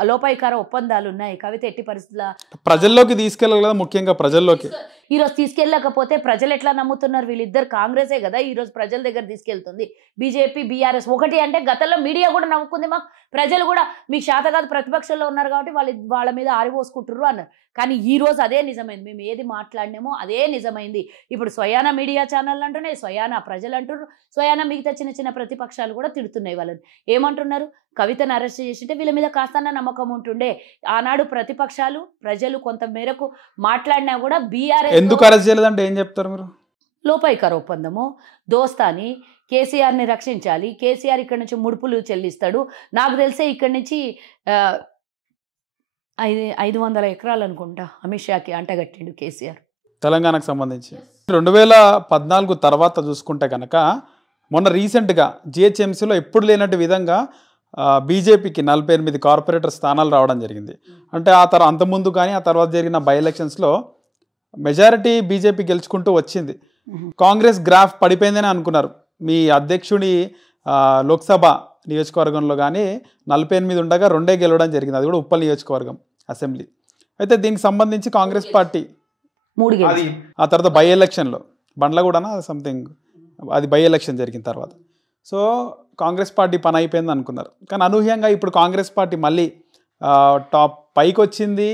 లోపాయికార ఒప్పందాలు ఉన్నాయి. కవిత ఎట్టి పరిస్థితుల ప్రజల్లోకి తీసుకెళ్ళగలదా? ముఖ్యంగా ప్రజల్లోకి ఈరోజు తీసుకెళ్ళకపోతే ప్రజలు ఎట్లా నమ్ముతున్నారు? వీళ్ళిద్దరు కాంగ్రెసే కదా ఈరోజు ప్రజల దగ్గర తీసుకెళ్తుంది. బీజేపీ, బీఆర్ఎస్ ఒకటి అంటే గతంలో మీడియా కూడా నవ్వుకుంది, మాకు ప్రజలు కూడా మీకు శాత కాదు ప్రతిపక్షంలో ఉన్నారు కాబట్టి వాళ్ళ మీద ఆరిపోసుకుంటారు అన్నారు. కానీ ఈ రోజు అదే నిజమైంది. మేము ఏది మాట్లాడినామో అదే నిజమైంది. ఇప్పుడు స్వయాన మీడియా ఛానల్ అంటున్నాయి, స్వయాన ప్రజలు అంటున్నారు, స్వయాన మిగతా చిన్న చిన్న ప్రతిపక్షాలు కూడా తిడుతున్నాయి వాళ్ళని. ఏమంటున్నారు? కవితను అరెస్ట్ చేసింటే వీళ్ళ మీద కాస్తన్న నమ్మకం ఉంటుండే. ఆనాడు ప్రతిపక్షాలు, ప్రజలు కొంత మేరకు మాట్లాడినా కూడా బీఆర్ఎస్ ఎందుకు అరెస్ట్ చేయలేదంటే ఏం చెప్తారు మీరు? లోపాయికార ఒప్పందము, దోస్తాని, కేసీఆర్ని రక్షించాలి, కేసీఆర్ ఇక్కడ నుంచి ముడుపులు చెల్లిస్తాడు. నాకు తెలిసే ఇక్కడ నుంచి 500 ఎకరాలు అనుకుంటా అమిత్ షాకి అంటగట్టిండు కేసీఆర్ తెలంగాణకు సంబంధించి. 2014 తర్వాత చూసుకుంటే కనుక మొన్న రీసెంట్గా జిహెచ్ఎంసీలో ఎప్పుడు లేనట్టు విధంగా బీజేపీకి 48 కార్పొరేటర్ స్థానాలు రావడం జరిగింది. అంటే అంతకుముందు కానీ ఆ తర్వాత జరిగిన బై ఎలక్షన్స్లో మెజారిటీ బీజేపీ గెలుచుకుంటూ వచ్చింది. కాంగ్రెస్ గ్రాఫ్ పడిపోయిందని అనుకున్నారు. మీ అధ్యక్షుడి లోక్సభ నియోజకవర్గంలో కానీ 48 ఉండగా 2 గెలవడం జరిగింది, అది కూడా ఉప్పల్ నియోజకవర్గం అసెంబ్లీ. అయితే దీనికి సంబంధించి కాంగ్రెస్ పార్టీ 3 ఆ తర్వాత బై ఎలక్షన్లో బండ్లగూడన సంథింగ్ అది బై ఎలక్షన్ జరిగిన తర్వాత సో కాంగ్రెస్ పార్టీ పని అయిపోయింది అనుకున్నారు. కానీ అనూహ్యంగా ఇప్పుడు కాంగ్రెస్ పార్టీ మళ్ళీ టాప్ పైకి వచ్చింది,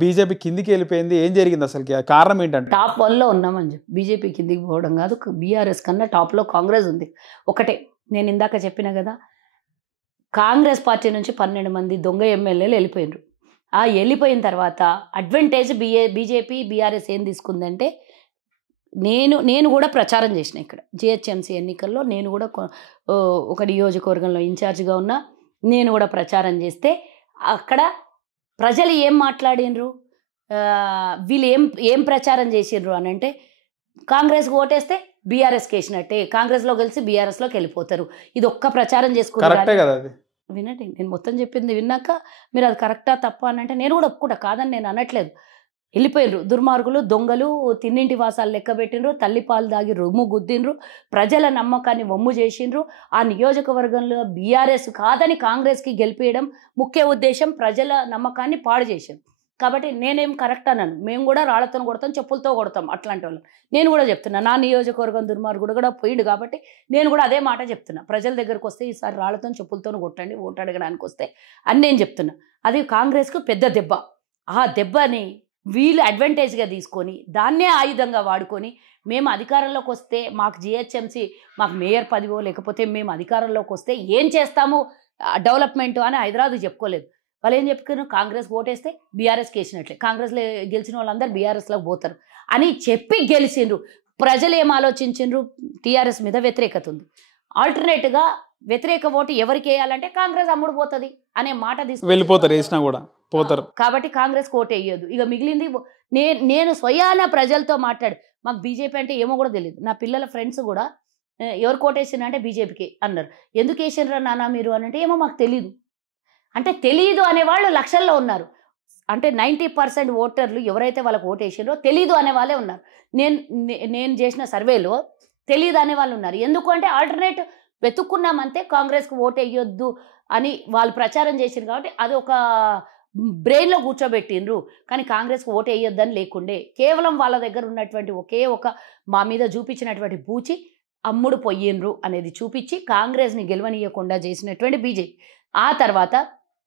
బీజేపీ కిందికి వెళ్ళిపోయింది. ఏం జరిగింది అసలు? కారణం ఏంటంటే టాప్ 1లో ఉన్నామని చెప్పి బీజేపీ కిందికి పోవడం కాదు, బీఆర్ఎస్ కన్నా టాప్లో కాంగ్రెస్ ఉంది. ఒకటే నేను ఇందాక చెప్పిన కదా, కాంగ్రెస్ పార్టీ నుంచి 12 మంది దొంగ ఎమ్మెల్యేలు వెళ్ళిపోయినారు. ఆ వెళ్ళిపోయిన తర్వాత అడ్వాంటేజ్ బీజేపీ, బీఆర్ఎస్ ఏం తీసుకుందంటే, నేను కూడా ప్రచారం చేసిన ఇక్కడ జిహెచ్ఎంసీ ఎన్నికల్లో. నేను కూడా ఒక నియోజకవర్గంలో ఇన్ఛార్జ్గా ఉన్నా. నేను కూడా ప్రచారం చేస్తే అక్కడ ప్రజలు ఏం మాట్లాడినరు? వీళ్ళు ఏం ప్రచారం చేసిండ్రు అని అంటే కాంగ్రెస్కి ఓటేస్తే బీఆర్ఎస్కి వేసినట్టే, కాంగ్రెస్లో కలిసి బీఆర్ఎస్లోకి వెళ్ళిపోతారు. ఇది ఒక్క ప్రచారం కరెక్టే కదా అది. వినండి, నేను మొత్తం చెప్పింది విన్నాక మీరు అది కరెక్టా తప్ప అని అంటే నేను కూడా ఒప్పుకుంటా, కాదని నేను అనట్లేదు. వెళ్ళిపోయినరు దుర్మార్గులు, దొంగలు, తిన్నింటి వాసాలు లెక్క పెట్టినరు, తల్లిపాలు దాగి రొమ్ము గుద్దినరు, ప్రజల నమ్మకాన్ని వమ్ము చేసిండ్రు. ఆ నియోజకవర్గంలో బీఆర్ఎస్ కాదని కాంగ్రెస్కి గెలిపేయడం ముఖ్య ఉద్దేశం, ప్రజల నమ్మకాన్ని పాడు చేశారు. కాబట్టి నేనేం కరెక్ట్ అన్నాను, మేము కూడా రాళ్లతో కొడతాం, చెప్పులతో కొడతాం అట్లాంటి వాళ్ళు. నేను కూడా చెప్తున్నా, నా నియోజకవర్గం దుర్మార్గుడు కూడా పోయిండు కాబట్టి నేను కూడా అదే మాట చెప్తున్నా. ప్రజల దగ్గరకు వస్తే ఈసారి రాళ్లతో చెప్పులతో కొట్టండి ఓటు అడగడానికి వస్తే అని నేను చెప్తున్నా. అది కాంగ్రెస్కు పెద్ద దెబ్బ. ఆ దెబ్బని వీళ్ళు అడ్వాంటేజ్గా తీసుకొని దాన్నే ఆయుధంగా వాడుకొని మేము అధికారంలోకి వస్తే మాకు జిహెచ్ఎంసీ మాకు మేయర్ పదవో లేకపోతే మేము అధికారంలోకి వస్తే ఏం చేస్తాము డెవలప్మెంట్ అని హైదరాబాద్ చెప్పుకోలేదు. వాళ్ళు ఏం చెప్పుకున్నారు, కాంగ్రెస్ ఓటేస్తే బీఆర్ఎస్కి వేసినట్లే, కాంగ్రెస్లో గెలిచిన వాళ్ళందరూ బీఆర్ఎస్లోకి పోతారు అని చెప్పి గెలిచిండ్రు. ప్రజలు ఏం ఆలోచించిండ్రు, టీఆర్ఎస్ మీద వ్యతిరేకత ఉంది, ఆల్టర్నేట్గా వ్యతిరేక ఓటు ఎవరికి వేయాలంటే కాంగ్రెస్ అమ్ముడు పోతుంది అనే మాట తీసుకు వెళ్ళిపోతారు, వేసినా కూడా పోతారు. కాబట్టి కాంగ్రెస్ ఓటు వేయద్దు. ఇక మిగిలింది నేను స్వయాన ప్రజలతో మాట్లాడి, మాకు బీజేపీ అంటే ఏమో కూడా తెలియదు. నా పిల్లల ఫ్రెండ్స్ కూడా ఎవరు కోటేసిన అంటే బీజేపీకి అన్నారు. ఎందుకు వేసినరా నాన్న మీరు అని అంటే ఏమో మాకు తెలియదు. అంటే తెలియదు అనేవాళ్ళు లక్షల్లో ఉన్నారు. అంటే 90% ఓటర్లు ఎవరైతే వాళ్ళకి ఓటేసారో తెలీదు అనే వాళ్ళే ఉన్నారు. నేను చేసిన సర్వేలో తెలియదు అనే వాళ్ళు ఉన్నారు. ఎందుకు అంటే ఆల్టర్నేట్ వెతుక్కున్నామంతే, కాంగ్రెస్కి ఓటు వేయొద్దు అని వాళ్ళు ప్రచారం చేసిండ్రు కాబట్టి అది ఒక బ్రెయిన్లో కూర్చోబెట్టిండ్రు. కానీ కాంగ్రెస్కి ఓటు వేయొద్దని లేకుండే, కేవలం వాళ్ళ దగ్గర ఉన్నటువంటి ఒకే ఒక మా మీద చూపించినటువంటి పూచి అమ్ముడు పొయ్యిండ్రు అనేది చూపించి కాంగ్రెస్ని గెలవనీయకుండా చేసినటువంటి బీజేపీ. ఆ తర్వాత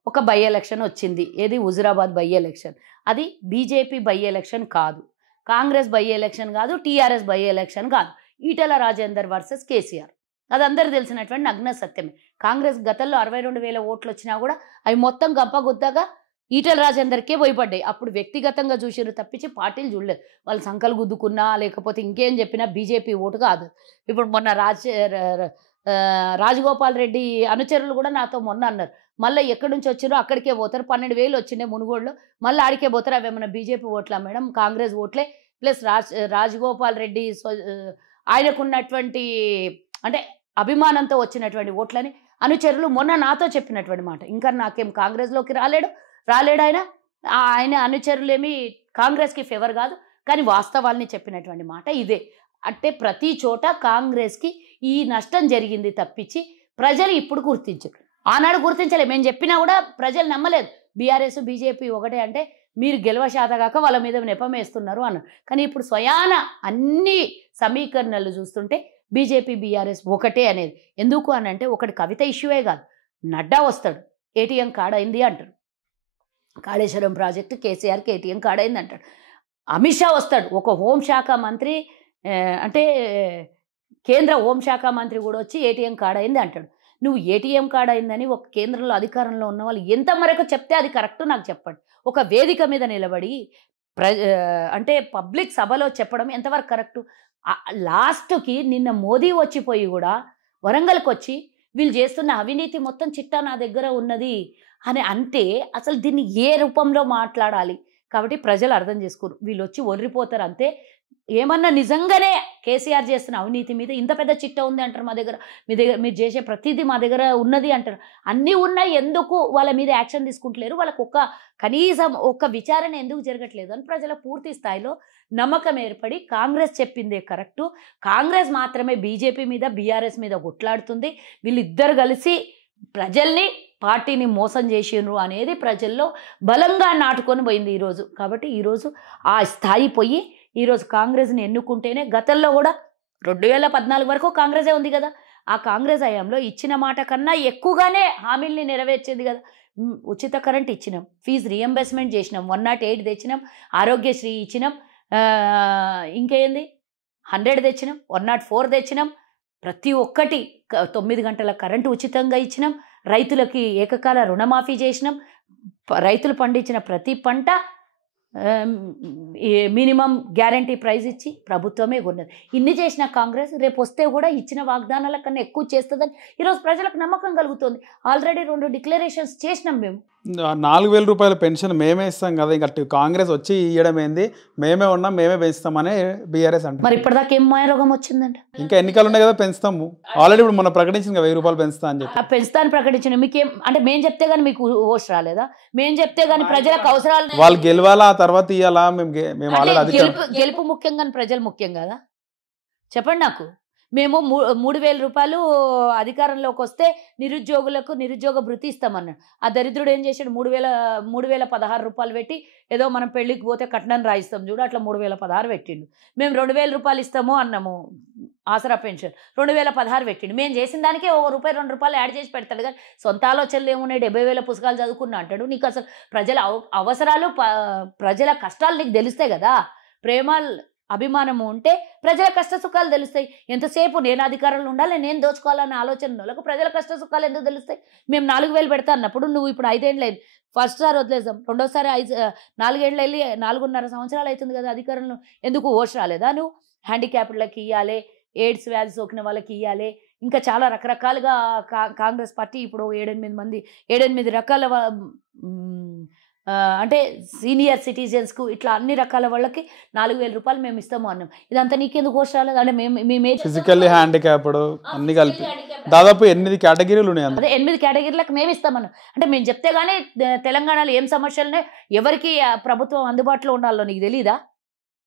ఒక బై ఎలక్షన్ వచ్చింది, ఏది హుజురాబాద్ బై ఎలక్షన్. అది బీజేపీ బై ఎలక్షన్ కాదు, కాంగ్రెస్ బై ఎలక్షన్ కాదు, టీఆర్ఎస్ బై ఎలక్షన్ కాదు, ఈటెల రాజేందర్ వర్సెస్ కేసీఆర్. అది అందరు తెలిసినటువంటి నగ్న సత్యమే. కాంగ్రెస్ గతంలో 62,000 ఓట్లు వచ్చినా కూడా అవి మొత్తం గంపగుద్దగా ఈటెల రాజేందర్కే భయపడ్డాయి. అప్పుడు వ్యక్తిగతంగా చూసిరు తప్పించి పార్టీలు చూడలేదు. వాళ్ళు సంకలు గుద్దుకున్నా లేకపోతే ఇంకేం చెప్పినా బీజేపీ ఓటు కాదు. ఇప్పుడు మొన్న రాజగోపాల్ రెడ్డి అనుచరులు కూడా నాతో మొన్న అన్నారు, మళ్ళీ ఎక్కడి నుంచి వచ్చిరో అక్కడికే పోతారు, 12,000 వచ్చిండే మునుగోడులో, మళ్ళీ ఆడికే పోతారు, అవి ఏమైనా బీజేపీ ఓట్లా మేడం, కాంగ్రెస్ ఓట్లే, ప్లస్ రాజగోపాల్ రెడ్డి ఆయనకున్నటువంటి అంటే అభిమానంతో వచ్చినటువంటి ఓట్లని అనుచరులు మొన్న నాతో చెప్పినటువంటి మాట. ఇంకా నాకేం కాంగ్రెస్లోకి రాలేడు ఆయన అనుచరులేమి కాంగ్రెస్కి ఫేవర్ కాదు, కానీ వాస్తవాల్ని చెప్పినటువంటి మాట ఇదే. అంటే ప్రతి చోట కాంగ్రెస్కి ఈ నష్టం జరిగింది తప్పించి ప్రజలు ఇప్పుడు గుర్తించారు. ఆనాడు గుర్తించలే, మేము చెప్పినా కూడా ప్రజలు నమ్మలేదు. బీఆర్ఎస్ బీజేపీ ఒకటే అంటే మీరు గెలవశాతగాక వాళ్ళ మీద నెపమేస్తున్నారు అన్నారు. కానీ ఇప్పుడు స్వయాన అన్ని సమీకరణలు చూస్తుంటే బీజేపీ బీఆర్ఎస్ ఒకటే అనేది. ఎందుకు అని అంటే ఒకటి కవిత ఇష్యూవే కాదు, నడ్డా వస్తాడు ఏటీఎం కార్డ్ అయింది అంటాడు, కాళేశ్వరం ప్రాజెక్టు కేసీఆర్కి ఏటీఎం కార్డ్ అయింది అంటాడు, అమిత్ షా వస్తాడు, ఒక హోంశాఖ మంత్రి అంటే కేంద్ర హోంశాఖ మంత్రి కూడా వచ్చి ఏటీఎం కార్డ్ అయింది అంటాడు. నువ్వు ఏటీఎం కార్డ్ అయిందని ఒక కేంద్రంలో అధికారంలో ఉన్న వాళ్ళు ఎంత మేరకు చెప్తే అది కరెక్ట్ నాకు చెప్పండి. ఒక వేదిక మీద నిలబడి అంటే పబ్లిక్ సభలో చెప్పడం ఎంతవరకు కరెక్టు? లాస్ట్కి నిన్న మోదీ వచ్చిపోయి కూడా వరంగల్కి వచ్చి వీళ్ళు చేస్తున్న అవినీతి మొత్తం చిట్టా నా దగ్గర ఉన్నది అని అంటే అసలు దీన్ని ఏ రూపంలో మాట్లాడాలి? కాబట్టి ప్రజలు అర్థం చేసుకోరు, వీళ్ళు వచ్చి ఒర్రిపోతారు అంతే. ఏమన్నా నిజంగానే కేసీఆర్ చేస్తున్న అవినీతి మీద ఇంత పెద్ద చిట్ట ఉంది అంటారు, మా దగ్గర మీరు చేసే ప్రతిదీ మా దగ్గర ఉన్నది అంటారు. అన్నీ ఉన్నాయి, ఎందుకు వాళ్ళ మీద యాక్షన్ తీసుకుంటలేరు, వాళ్ళకు కనీసం ఒక్క విచారణ ఎందుకు జరగట్లేదు అని ప్రజల పూర్తి స్థాయిలో నమ్మకం ఏర్పడి కాంగ్రెస్ చెప్పిందే కరెక్టు, కాంగ్రెస్ మాత్రమే బీజేపీ మీద బీఆర్ఎస్ మీద కొట్లాడుతుంది, వీళ్ళిద్దరు కలిసి ప్రజల్ని పార్టీని మోసం చేసిండ్రు అనేది ప్రజల్లో బలంగా నాటుకొని పోయింది ఈరోజు. కాబట్టి ఈరోజు ఆ స్థాయి పోయి ఈరోజు కాంగ్రెస్ని ఎన్నుకుంటేనే, గతంలో కూడా 2014 వరకు కాంగ్రెసే ఉంది కదా, ఆ కాంగ్రెస్ హయాంలో ఇచ్చిన మాట కన్నా ఎక్కువగానే హామీల్ని నెరవేర్చేది కదా. ఉచిత కరెంట్ ఇచ్చినాం, ఫీజు రియంబర్స్మెంట్ చేసినాం, 108 తెచ్చినాం, ఆరోగ్యశ్రీ ఇచ్చినాం, ఇంకేంది 100 తెచ్చినాం, 104 తెచ్చినాం, ప్రతి ఒక్కటి 9 గంటల కరెంటు ఉచితంగా ఇచ్చినాం, రైతులకి ఏకకాల రుణమాఫీ చేసినాం, రైతులు పండించిన ప్రతి పంట మినిమం గ్యారంటీ ప్రైస్ ఇచ్చి ప్రభుత్వమే కొన్నది. ఇన్ని చేసిన కాంగ్రెస్ రేపు వస్తే కూడా ఇచ్చిన వాగ్దానాల కన్నా ఎక్కువ చేస్తుందని ఈరోజు ప్రజలకు నమ్మకం కలుగుతుంది. ఆల్రెడీ 2 డిక్లరేషన్స్ చేసినాం మేము. 4,000 రూపాయల పెన్షన్ మేమే ఇస్తాం కదా, ఇంకా కాంగ్రెస్ వచ్చి ఇవ్వడం ఏంది, మేమే ఉన్నాం మేమే పెంచుతామని బీఆర్ఎస్ మరి అంటారు. ఇప్పటిదాకా ఏం మాయరోగం వచ్చిందంట? ఇంకా ఎన్నికలు ఉన్నాయి కదా, పెంచుతాము. ఆల్రెడీ ఇప్పుడు మొన్న ప్రకటించింది 1,000 రూపాయలు పెంచుతా అని చెప్పి. ఆ పెంచుతాను ప్రకటించిన మీకేం అంటే మేము చెప్తే గానీ మీకు ఓష్ రాలేదా? మేము చెప్తే గానీ ప్రజలకు అవసరాలు వాళ్ళు గెలవాలా, ఆ తర్వాత ఇవ్వాలా, మేము ఆల్రెడీ అధికారం. గెలుపు ముఖ్యం కానీ ప్రజలు ముఖ్యం కదా? చెప్పండి నాకు. మేము 3,000 రూపాయలు అధికారంలోకి వస్తే నిరుద్యోగులకు నిరుద్యోగ భృతి ఇస్తామన్నాడు. ఆ దరిద్రుడు ఏం చేశాడు? 3,016 రూపాయలు పెట్టి ఏదో మనం పెళ్ళికి పోతే కట్నం రాయిస్తాం చూడు, అట్లా 3,016 పెట్టిండు. మేము 2,000 రూపాయలు ఇస్తాము అన్నాము ఆసరా పెన్షన్, 2,016 పెట్టిండు. మేము చేసిన దానికే ₹1 ₹2 యాడ్ చేసి పెడతాడు కానీ సొంత ఆలోచనలు ఏమున్నాయి? 70,000 పుస్తకాలు చదువుకున్నా అంటాడు. నీకు అసలు ప్రజల అవసరాలు ప్రజల కష్టాలు నీకు తెలుస్తాయి కదా. ప్రేమ అభిమానము ఉంటే ప్రజల కష్ట సుఖాలు తెలుస్తాయి. ఎంతసేపు నేను అధికారంలో ఉండాలి, నేను దోచుకోవాలనే ఆలోచన వాళ్ళకు ప్రజల కష్ట సుఖాలు ఎందుకు తెలుస్తాయి? మేము 4,000 పెడతా అన్నప్పుడు నువ్వు ఇప్పుడు 5 ఏళ్ళు అయింది, ఫస్ట్ సారి వదిలేసాం, రెండోసారి 4 ఏళ్ళు వెళ్ళి 4.5 సంవత్సరాలు అవుతుంది కదా అధికారంలో, ఎందుకు ఓష్ రాలేదా? నువ్వు హ్యాండిక్యాప్డ్లకి ఇవ్వాలి, ఎయిడ్స్ వ్యాధి సోకిన వాళ్ళకి ఇవ్వాలి, ఇంకా చాలా రకరకాలుగా కాంగ్రెస్ పార్టీ ఇప్పుడు 7-8 రకాల అంటే సీనియర్ సిటిజన్స్కు ఇట్లా అన్ని రకాల వాళ్ళకి 4,000 రూపాయలు మేము ఇస్తాము అన్నాం. ఇదంతా నీకెందుకు ఓష్ రాలేదు? అంటే మేము ఫిజికల్లీ హ్యాండిక్యాప్డ్ అన్ని కలిపి దాదాపు 8 కేటగిరీలు ఉన్నాయి. అదే 8 కేటగిరీలకు మేము ఇస్తామన్నాం. అంటే మేము చెప్తే గానీ తెలంగాణలో ఏం సమస్యలున్నాయి, ఎవరికి ప్రభుత్వం అందుబాటులో ఉండాలో నీకు తెలీదా?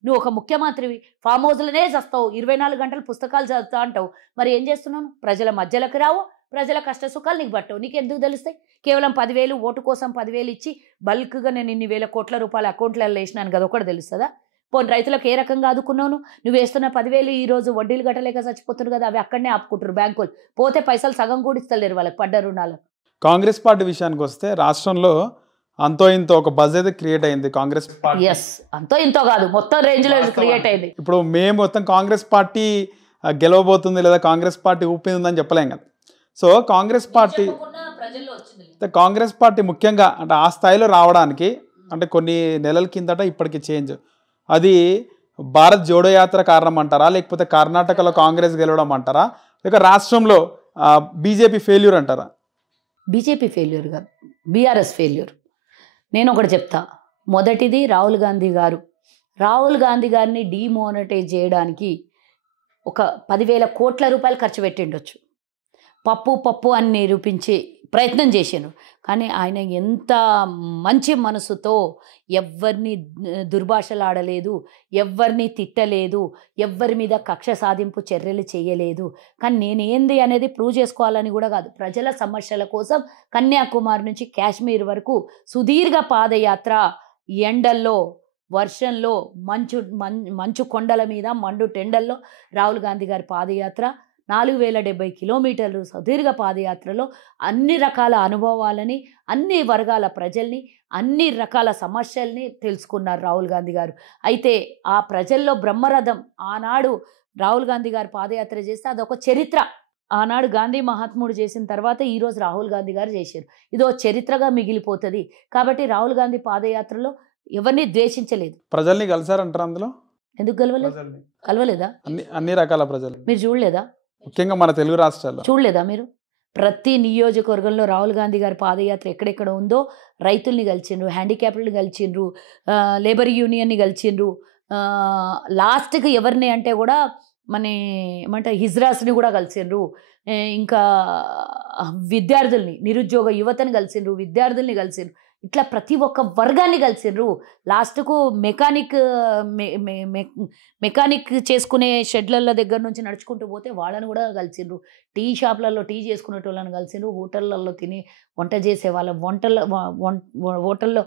నువ్వు ఒక ముఖ్యమంత్రివి, ఫామ్ హౌస్లోనే చస్తావు, 24 గంటలు పుస్తకాలు చదువుతా అంటావు. మరి ఏం చేస్తున్నాను? ప్రజల మధ్యలోకి రావు, ప్రజల కష్ట సుఖాలు నీకు పట్టవు. నీకు ఎందుకు తెలుస్తాయి? కేవలం 10,000 ఓటు కోసం 10,000 ఇచ్చి బల్క్గా నేను ఇన్ని వేల కోట్ల రూపాయల అకౌంట్లలో వేసినాను కదా, ఒకటి తెలుస్తుందా? పోనీ రైతులకు ఏ రకంగా ఆదుకున్నావు? నువ్వు వేస్తున్న 10,000 ఈరోజు వడ్డీలు గట్టలేక చచ్చిపోతున్నారు కదా, అవి అక్కడనే ఆపుకుంటారు బ్యాంకులు. పోతే పైసలు సగం కూడా ఇస్తలేరు వాళ్ళకి పడ్డ రుణాలు. కాంగ్రెస్ పార్టీ విషయానికి వస్తే రాష్ట్రంలో అంతో ఇంతో ఒక బజ్ అయితే క్రియేట్ అయింది కాంగ్రెస్ పార్టీ. ఎస్, అంతో ఇంతో కాదు, మొత్తం రేంజ్లో క్రియేట్ అయింది. ఇప్పుడు మేము మొత్తం కాంగ్రెస్ పార్టీ గెలవబోతుంది లేదా కాంగ్రెస్ పార్టీ ఊపిందని చెప్పలేం కదా. సో కాంగ్రెస్ పార్టీ ముఖ్యంగా అంటే ఆ స్థాయిలో రావడానికి అంటే కొన్ని నెలల కిందట ఇప్పటికి చేంజ్, అది భారత్ జోడో యాత్ర కారణం అంటారా, లేకపోతే కర్ణాటకలో కాంగ్రెస్ గెలవడం అంటారా, లేక రాష్ట్రంలో బీజేపీ ఫెయిల్యూర్ అంటారా? బీజేపీ ఫెయిల్యూర్ కాదు, బీఆర్ఎస్ ఫెయిల్యూర్. నేను ఒకటి చెప్తా. మొదటిది రాహుల్ గాంధీ గారిని డీమోనటైజ్ చేయడానికి ఒక 10,000 కోట్ల రూపాయలు ఖర్చు పెట్టిండొచ్చు. పప్పు అని నిరూపించి ప్రయత్నం చేశాను. కానీ ఆయన ఎంత మంచి మనసుతో ఎవ్వరిని దుర్భాషలాడలేదు, ఎవ్వరిని తిట్టలేదు, ఎవ్వరి మీద కక్ష సాధింపు చర్యలు చేయలేదు. కానీ నేను ఏంది అనేది ప్రూవ్ చేసుకోవాలని కూడా కాదు, ప్రజల సమస్యల కోసం కన్యాకుమారి నుంచి కాశ్మీర్ వరకు సుదీర్ఘ పాదయాత్ర, ఎండల్లో వర్షంలో మంచు కొండల మీద మండు టెండల్లో రాహుల్ గాంధీ గారి పాదయాత్ర 4,070 కిలోమీటర్లు సుదీర్ఘ పాదయాత్రలో అన్ని రకాల అనుభవాలని, అన్ని వర్గాల ప్రజల్ని, అన్ని రకాల సమస్యల్ని తెలుసుకున్నారు రాహుల్ గాంధీ గారు. అయితే ఆ ప్రజల్లో బ్రహ్మరథం ఆనాడు రాహుల్ గాంధీ గారు పాదయాత్ర చేస్తే అదొక చరిత్ర. ఆనాడు గాంధీ మహాత్ముడు చేసిన తర్వాత ఈరోజు రాహుల్ గాంధీ గారు చేశారు. ఇదో చరిత్రగా మిగిలిపోతుంది. కాబట్టి రాహుల్ గాంధీ పాదయాత్రలో ఎవరిని ద్వేషించలేదు. ప్రజల్ని కలిసారంటారు అందులో? ఎందుకు కలవలేదా? అన్ని రకాల ప్రజలు మీరు చూడలేదా? ముఖ్యంగా మన తెలుగు రాష్ట్రాల్లో చూడలేదా మీరు? ప్రతి నియోజకవర్గంలో రాహుల్ గాంధీ గారి పాదయాత్ర ఎక్కడెక్కడ ఉందో రైతుల్ని కలిసిండ్రు, హ్యాండిక్యాప్డ్ని కలిసిండ్రు, లేబర్ యూనియన్ని కలిసిండ్రు, లాస్ట్కి ఎవరిని అంటే కూడా మన ఏమంటే హిజ్రాస్ని కూడా కలిసిండ్రు, ఇంకా విద్యార్థుల్ని, నిరుద్యోగ యువతని కలిసిండ్రు, విద్యార్థుల్ని కలిసిండ్రు, ఇట్లా ప్రతి ఒక్క వర్గాన్ని కలిసిండ్రు. లాస్ట్కు మెకానిక్ చేసుకునే షెడ్ల దగ్గర నుంచి నడుచుకుంటూ పోతే వాళ్ళని కూడా కలిసిండ్రు, టీ షాప్లలో టీ చేసుకునే వాళ్ళని కలిసిండ్రు, హోటళ్ళల్లో తిని వంట చేసే వాళ్ళ హోటల్లో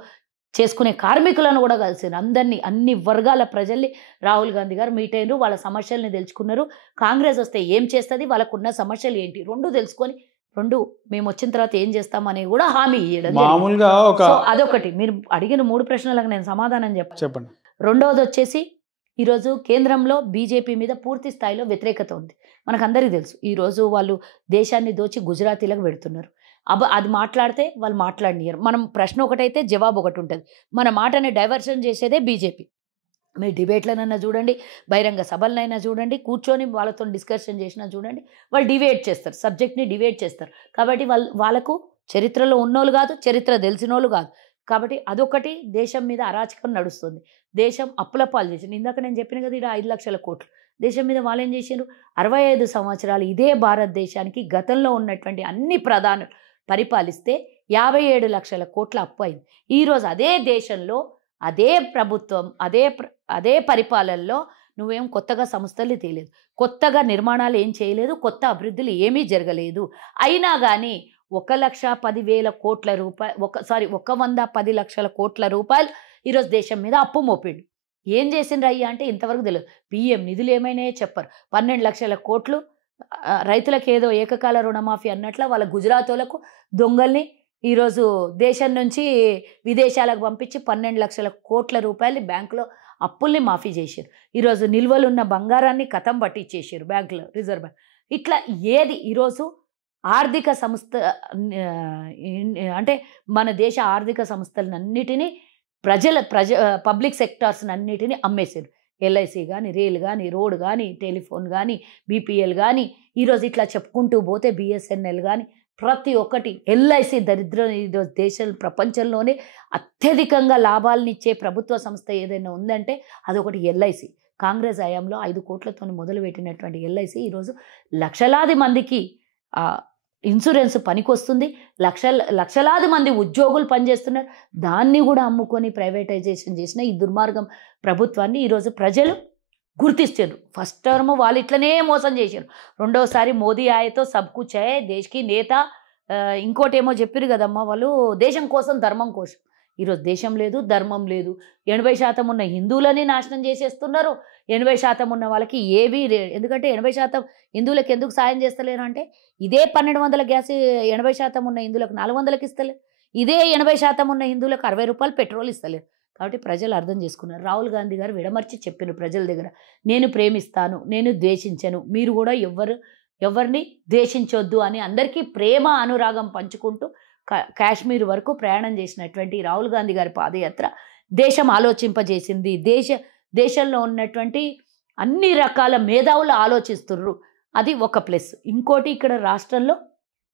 చేసుకునే కార్మికులను కూడా కలిసిండ్రు. అందరినీ, అన్ని వర్గాల ప్రజల్ని రాహుల్ గాంధీ గారు మీట్ అయినరు, వాళ్ళ సమస్యల్ని తెలుసుకున్నారు. కాంగ్రెస్ వస్తే ఏం చేస్తుంది, వాళ్ళకున్న సమస్యలు ఏంటి, రెండు మేము వచ్చిన తర్వాత ఏం చేస్తామని కూడా హామీ ఇవ్వడం. మామూలుగా అదొకటి. మీరు అడిగిన 3 ప్రశ్నలకు నేను సమాధానం చెప్పండి. రెండవది వచ్చేసి ఈరోజు కేంద్రంలో బీజేపీ మీద పూర్తి స్థాయిలో వ్యతిరేకత ఉంది. మనకందరికీ తెలుసు. ఈరోజు వాళ్ళు దేశాన్ని దోచి గుజరాతీలకు పెడుతున్నారు. అది మాట్లాడితే వాళ్ళు మాట్లాడనియరు. మనం ప్రశ్న ఒకటైతే జవాబు ఒకటి ఉంటుంది. మన మాటని డైవర్షన్ చేసేదే బీజేపీ. మీరు డిబేట్లనైనా చూడండి, బహిరంగ సభలనైనా చూడండి, కూర్చొని వాళ్ళతో డిస్కషన్ చేసినా చూడండి, వాళ్ళు డివేట్ చేస్తారు, సబ్జెక్ట్ని డివేట్ చేస్తారు. కాబట్టి వాళ్ళకు చరిత్రలో ఉన్నోళ్ళు కాదు, చరిత్ర తెలిసినోళ్ళు కాదు. కాబట్టి అదొకటి దేశం మీద అరాచకం నడుస్తుంది. దేశం అప్పుల పాలు చేసింది. ఇందాక నేను చెప్పిన కదా ఇక్కడ 5 లక్షల కోట్లు దేశం మీద వాళ్ళు ఏం చేసిండ్రు? 65 సంవత్సరాలు ఇదే భారతదేశానికి గతంలో ఉన్నటువంటి అన్ని ప్రధానులు పరిపాలిస్తే 57 లక్షల కోట్ల అప్పు అయింది. ఈరోజు అదే దేశంలో అదే ప్రభుత్వం అదే పరిపాలనలో నువ్వేం కొత్తగా సంస్థలు తీయలేదు, కొత్తగా నిర్మాణాలు ఏం చేయలేదు, కొత్త అభివృద్ధులు ఏమీ జరగలేదు. అయినా కానీ 1,10,000 కోట్ల రూపాయలు 110 లక్షల కోట్ల రూపాయలు ఈరోజు దేశం మీద అప్పు మోపిండు. ఏం చేసిండ్రు అయ్యా అంటే ఇంతవరకు తెలియదు. పిఎం నిధులు ఏమైనాయో చెప్పరు. 12 లక్షల కోట్లు రైతులకు ఏదో ఏకకాల రుణమాఫీ అన్నట్ల వాళ్ళ గుజరాతోలకు దొంగల్ని ఈరోజు దేశం నుంచి విదేశాలకు పంపించి 12 లక్షల కోట్ల రూపాయలు బ్యాంకులో అప్పుల్ని మాఫీ చేశారు. ఈరోజు నిల్వలు ఉన్న బంగారాన్ని కథం పట్టించేసారు బ్యాంకులో, రిజర్వ్ బ్యాంక్. ఇట్లా ఏది ఈరోజు ఆర్థిక సంస్థ అంటే మన దేశ ఆర్థిక సంస్థలన్నిటినీ పబ్లిక్ సెక్టార్స్ అన్నిటినీ అమ్మేశారు. ఎల్ఐసి కానీ, రైల్ కానీ, రోడ్ కానీ, టెలిఫోన్ కానీ, బీపీఎల్ కానీ, ఈరోజు ఇట్లా చెప్పుకుంటూ పోతే బిఎస్ఎన్ఎల్ కానీ ప్రతి ఒక్కటి. ఎల్ఐసి దరిద్రం ఈరోజు ప్రపంచంలోనే అత్యధికంగా లాభాలనిచ్చే ప్రభుత్వ సంస్థ ఏదైనా ఉందంటే అదొకటి ఎల్ఐసి. కాంగ్రెస్ హయాంలో 5 కోట్లతో మొదలుపెట్టినటువంటి ఎల్ఐసి ఈరోజు లక్షలాది మందికి ఇన్సూరెన్స్ పనికొస్తుంది. లక్షలాది మంది ఉద్యోగులు పనిచేస్తున్నారు. దాన్ని కూడా అమ్ముకొని ప్రైవేటైజేషన్ చేసిన ఈ దుర్మార్గం ప్రభుత్వాన్ని ఈరోజు ప్రజలు గుర్తిస్తారు. ఫస్ట్ టర్మ్ వాళ్ళు ఇట్లనే మోసం చేశారు. రెండోసారి మోదీ ఆయతో సబ్ కుచ్ హై, దేశ్కి నేత, ఇంకోటి ఏమో చెప్పారు కదమ్మా వాళ్ళు, దేశం కోసం ధర్మం కోసం. ఈరోజు దేశం లేదు, ధర్మం లేదు. 80% ఉన్న హిందువులని నాశనం చేసేస్తున్నారు. 80% ఉన్న వాళ్ళకి ఏవీ ఎందుకంటే 80% హిందువులకు ఎందుకు సాయం చేస్తలేరు అంటే ఇదే 1200 గ్యాస్ 80% ఉన్న హిందువులకు 400కి ఇస్తలేరు. ఇదే 80% ఉన్న హిందువులకు 60 రూపాయలు పెట్రోల్ ఇస్తలేరు. కాబట్టి ప్రజలు అర్థం చేసుకున్నారు. రాహుల్ గాంధీ గారు విడమర్చి చెప్పారు ప్రజల దగ్గర, నేను ప్రేమిస్తాను, నేను ద్వేషించను, మీరు కూడా ఎవరిని ద్వేషించొద్దు అని అందరికీ ప్రేమ అనురాగం పంచుకుంటూ కాశ్మీర్ వరకు ప్రయాణం చేసినటువంటి రాహుల్ గాంధీ గారి పాదయాత్ర దేశం ఆలోచింపజేసింది. దేశంలో ఉన్నటువంటి అన్ని రకాల మేధావులు ఆలోచిస్తున్నారు. అది ఒక ప్లస్. ఇంకోటి ఇక్కడ రాష్ట్రంలో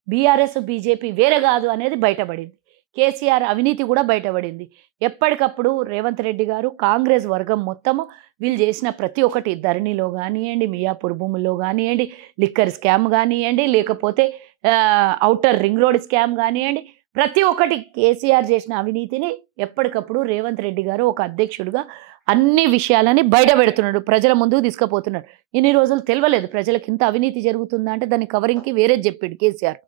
బీఆర్ఎస్ బీజేపీ వేరే కాదు అనేది బయటపడింది. కేసీఆర్ అవినీతి కూడా బయటపడింది. ఎప్పటికప్పుడు రేవంత్ రెడ్డి గారు కాంగ్రెస్ వర్గం మొత్తము వీళ్ళు చేసిన ప్రతి ఒక్కటి, ధరణిలో కానివ్వండి, మియాపూర్ భూముల్లో కానివ్వండి, లిక్కర్ స్కామ్ కానివ్వండి, లేకపోతే ఔటర్ రింగ్ రోడ్ స్కామ్ కానివ్వండి, ప్రతి ఒక్కటి కేసీఆర్ చేసిన అవినీతిని ఎప్పటికప్పుడు రేవంత్ రెడ్డి గారు ఒక అధ్యక్షుడిగా అన్ని విషయాలని బయట పెడుతున్నాడు, ప్రజల ముందుకు తీసుకుపోతున్నాడు. ఇన్ని రోజులు తెలియలేదు ప్రజలకు ఇంత అవినీతి జరుగుతుందా అంటే దాని కవరింగ్కి వేరే చెప్పాడు కేసీఆర్.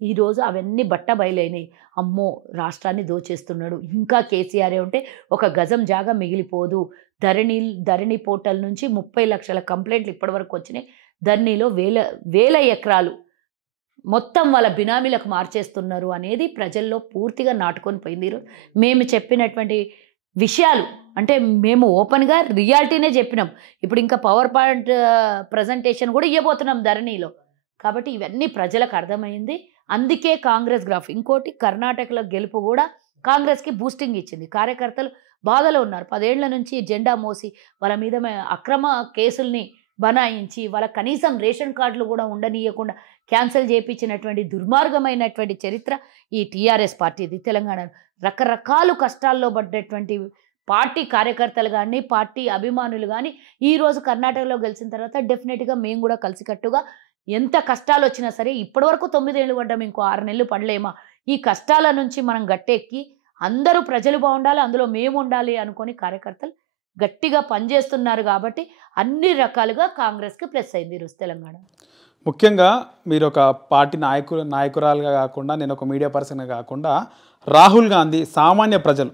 ఈరోజు అవన్నీ బట్ట బయలైనాయి. అమ్మో రాష్ట్రాన్ని దోచేస్తున్నాడు, ఇంకా కేసీఆరే ఉంటే ఒక గజం జాగా మిగిలిపోదు. ధరణి పోర్టల్ నుంచి 30 లక్షల కంప్లైంట్లు ఇప్పటివరకు వచ్చినాయి. ధరణిలో వేల ఎకరాలు మొత్తం వాళ్ళ బినామీలకు మార్చేస్తున్నారు అనేది ప్రజల్లో పూర్తిగా నాటుకొని పోయింది. మేము చెప్పినటువంటి విషయాలు అంటే మేము ఓపెన్గా రియాలిటీనే చెప్పినాం. ఇప్పుడు ఇంకా పవర్ పాయింట్ ప్రజెంటేషన్ కూడా ఇవ్వబోతున్నాం ధరణిలో. కాబట్టి ఇవన్నీ ప్రజలకు అర్థమైంది. అందుకే కాంగ్రెస్ గ్రాఫ్. ఇంకోటి కర్ణాటకలో గెలుపు కూడా కాంగ్రెస్కి బూస్టింగ్ ఇచ్చింది. కార్యకర్తలు బాధలో ఉన్నారు. 10 ఏళ్ల నుంచి జెండా మోసి వాళ్ళ మీద అక్రమ కేసుల్ని బనాయించి వాళ్ళ కనీసం రేషన్ కార్డులు కూడా ఉండనీయకుండా క్యాన్సిల్ చేయించినటువంటి దుర్మార్గమైనటువంటి చరిత్ర ఈ టీఆర్ఎస్ పార్టీది. తెలంగాణలో రకరకాల కష్టాల్లో పడ్డటువంటి పార్టీ కార్యకర్తలు కానీ పార్టీ అభిమానులు కానీ ఈరోజు కర్ణాటకలో గెలిచిన తర్వాత డెఫినెట్గా మేము కూడా కలిసికట్టుగా ఎంత కష్టాలు వచ్చినా సరే, ఇప్పటివరకు 9 ఏళ్ళు పడ్డాము, ఇంకో 6 నెలలు పడలేమా, ఈ కష్టాల నుంచి మనం గట్టెక్కి అందరూ ప్రజలు బాగుండాలి, అందులో మేము ఉండాలి అనుకొని కార్యకర్తలు గట్టిగా పనిచేస్తున్నారు. కాబట్టి అన్ని రకాలుగా కాంగ్రెస్కి ప్లస్ అయింది ఈరోజు తెలంగాణ. ముఖ్యంగా మీరు ఒక పార్టీ నాయకురాలుగా కాకుండా, నేను ఒక మీడియా పర్సన్గా కాకుండా, రాహుల్ గాంధీ సామాన్య ప్రజలు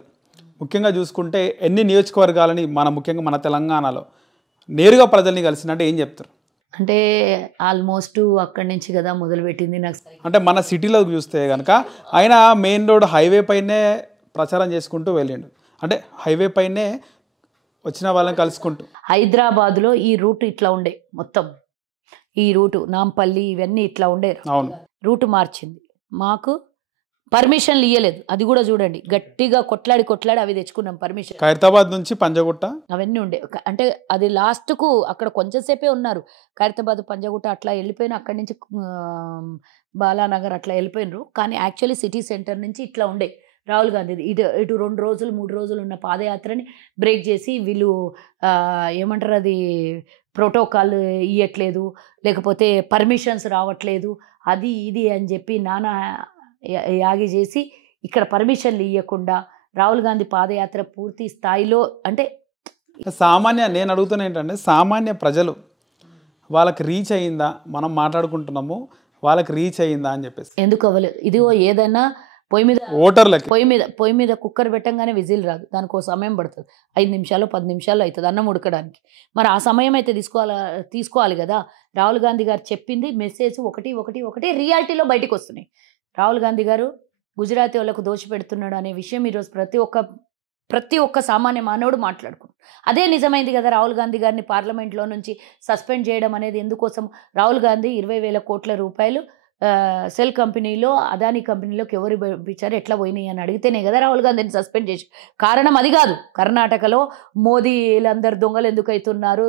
ముఖ్యంగా చూసుకుంటే ఎన్ని నియోజకవర్గాలని ముఖ్యంగా మన తెలంగాణలో నేరుగా ప్రజల్ని కలిసినట్టే ఏం చెప్తారు? అంటే ఆల్మోస్ట్ అక్కడి నుంచి కదా మొదలుపెట్టింది. నాకు అంటే మన సిటీలో చూస్తే కనుక ఆయన మెయిన్ రోడ్ హైవే పైనే ప్రచారం చేసుకుంటూ వెళ్ళిండు. అంటే హైవే పైనే వచ్చిన వాళ్ళని కలుసుకుంటూ. హైదరాబాద్లో ఈ రూట్ ఇట్లా ఉండే, మొత్తం ఈ రూటు నాంపల్లి ఇవన్నీ ఇట్లా ఉండే, అవును, రూటు మార్చింది. మాకు పర్మిషన్లు ఇవ్వలేదు. అది కూడా చూడండి, గట్టిగా కొట్లాడి అవి తెచ్చుకున్నాం పర్మిషన్. ఖైరతాబాద్ నుంచి పంజగుట్ట అవన్నీ ఉండే అంటే అది లాస్ట్కు అక్కడ కొంచెం సేపే ఉన్నారు. ఖైరతాబాద్ పంజగుట్ట అట్లా వెళ్ళిపోయిన, అక్కడి నుంచి బాలానగర్ అట్లా వెళ్ళిపోయినరు. కానీ యాక్చువల్లీ సిటీ సెంటర్ నుంచి ఇట్లా ఉండే రాహుల్ గాంధీది. ఇటు 2 రోజులు 3 రోజులు ఉన్న పాదయాత్రని బ్రేక్ చేసి వీళ్ళు ఏమంటారు అది ప్రోటోకాల్ ఇవ్వట్లేదు, లేకపోతే పర్మిషన్స్ రావట్లేదు, అది ఇది అని చెప్పి నానా యాగి చేసి ఇక్కడ పర్మిషన్లు ఇవ్వకుండా రాహుల్ గాంధీ పాదయాత్ర పూర్తి స్థాయిలో అంటే నేను అడుగుతున్నా ఏంటంటే సామాన్య ప్రజలు వాళ్ళకి రీచ్ అయ్యిందా, మనం మాట్లాడుకుంటున్నాము వాళ్ళకి రీచ్ అయ్యిందా అని చెప్పేసి. ఎందుకు అవ్వలేదు? ఇదిగో ఏదైనా పొయ్యి మీద కుక్కర్ పెట్టంగానే విజిల్ రాదు, దానికి సమయం పడుతుంది. 5 నిమిషాలు 10 నిమిషాలు అవుతుంది అన్నం ఉడకడానికి. మరి ఆ సమయం అయితే తీసుకోవాలి కదా. రాహుల్ గాంధీ గారు చెప్పింది మెసేజ్ ఒకటి రియాలిటీలో బయటకు వస్తున్నాయి. రాహుల్ గాంధీ గారు గుజరాతీ వాళ్ళకు దోషపెడుతున్నాడు అనే విషయం ఈరోజు ప్రతి ఒక్క సామాన్య మానవుడు మాట్లాడుకున్నాడు. అదే నిజమైంది కదా. రాహుల్ గాంధీ గారిని పార్లమెంట్లో నుంచి సస్పెండ్ చేయడం అనేది ఎందుకోసం? రాహుల్ గాంధీ 20,000 కోట్ల రూపాయలు సెల్ కంపెనీలో, అదానీ కంపెనీలోకి ఎవరు పంపించారు, ఎట్లా పోయినాయి అని అడిగితేనే కదా రాహుల్ గాంధీని సస్పెండ్ చేసి. కారణం అది కాదు. కర్ణాటకలో మోదీలందరూ దొంగలు ఎందుకు అవుతున్నారు,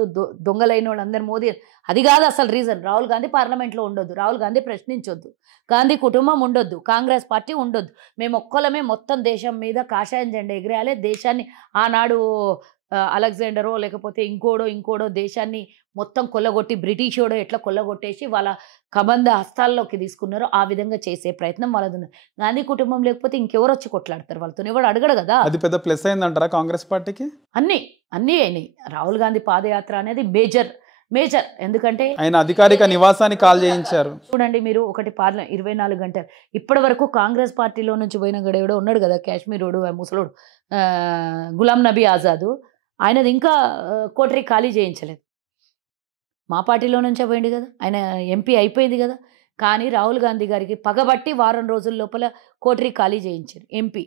దొంగలైన వాళ్ళందరూ మోదీ, అది కాదు అసలు రీజన్. రాహుల్ గాంధీ పార్లమెంట్లో ఉండొద్దు, రాహుల్ గాంధీ ప్రశ్నించొద్దు, గాంధీ కుటుంబం ఉండొద్దు, కాంగ్రెస్ పార్టీ ఉండొద్దు, మేము ఒక్కలమే మొత్తం దేశం మీద కాషాయం జెండా ఎగిరేయాలి, దేశాన్ని ఆనాడు అలెగ్జాండరో లేకపోతే ఇంకోడో దేశాన్ని మొత్తం కొల్లగొట్టి బ్రిటిషోడో ఎట్లా కొల్లగొట్టేసి వాళ్ళ కబంధ హస్తాల్లోకి తీసుకున్నారో ఆ విధంగా చేసే ప్రయత్నం వాళ్ళది ఉన్నది. గాంధీ కుటుంబం లేకపోతే ఇంకెవరు వచ్చి కొట్లాడతారు వాళ్ళతో? ఎవడు అడగడు కదా. అది పెద్ద ప్లస్ అయిందంటారా కాంగ్రెస్ పార్టీకి? అన్నీ అయినాయి. రాహుల్ గాంధీ పాదయాత్ర అనేది మేజర్. ఎందుకంటే ఆయన అధికారిక నివాసాన్ని కాల్ చేయించారు. చూడండి మీరు, ఒకటి 24 గంటలు ఇప్పటి వరకు కాంగ్రెస్ పార్టీలో నుంచి పోయిన గడేవాడు ఉన్నాడు కదా, కాశ్మీరోడు ముసలోడు గులాం నబీ ఆజాద్, ఆయనది ఇంకా కోటరీ ఖాళీ చేయించలేదు. మా పార్టీలో నుంచే పోయింది కదా, ఆయన ఎంపీ అయిపోయింది కదా. కానీ రాహుల్ గాంధీ గారికి పగబట్టి వారం రోజుల లోపల కోటరీ ఖాళీ చేయించారు ఎంపీ.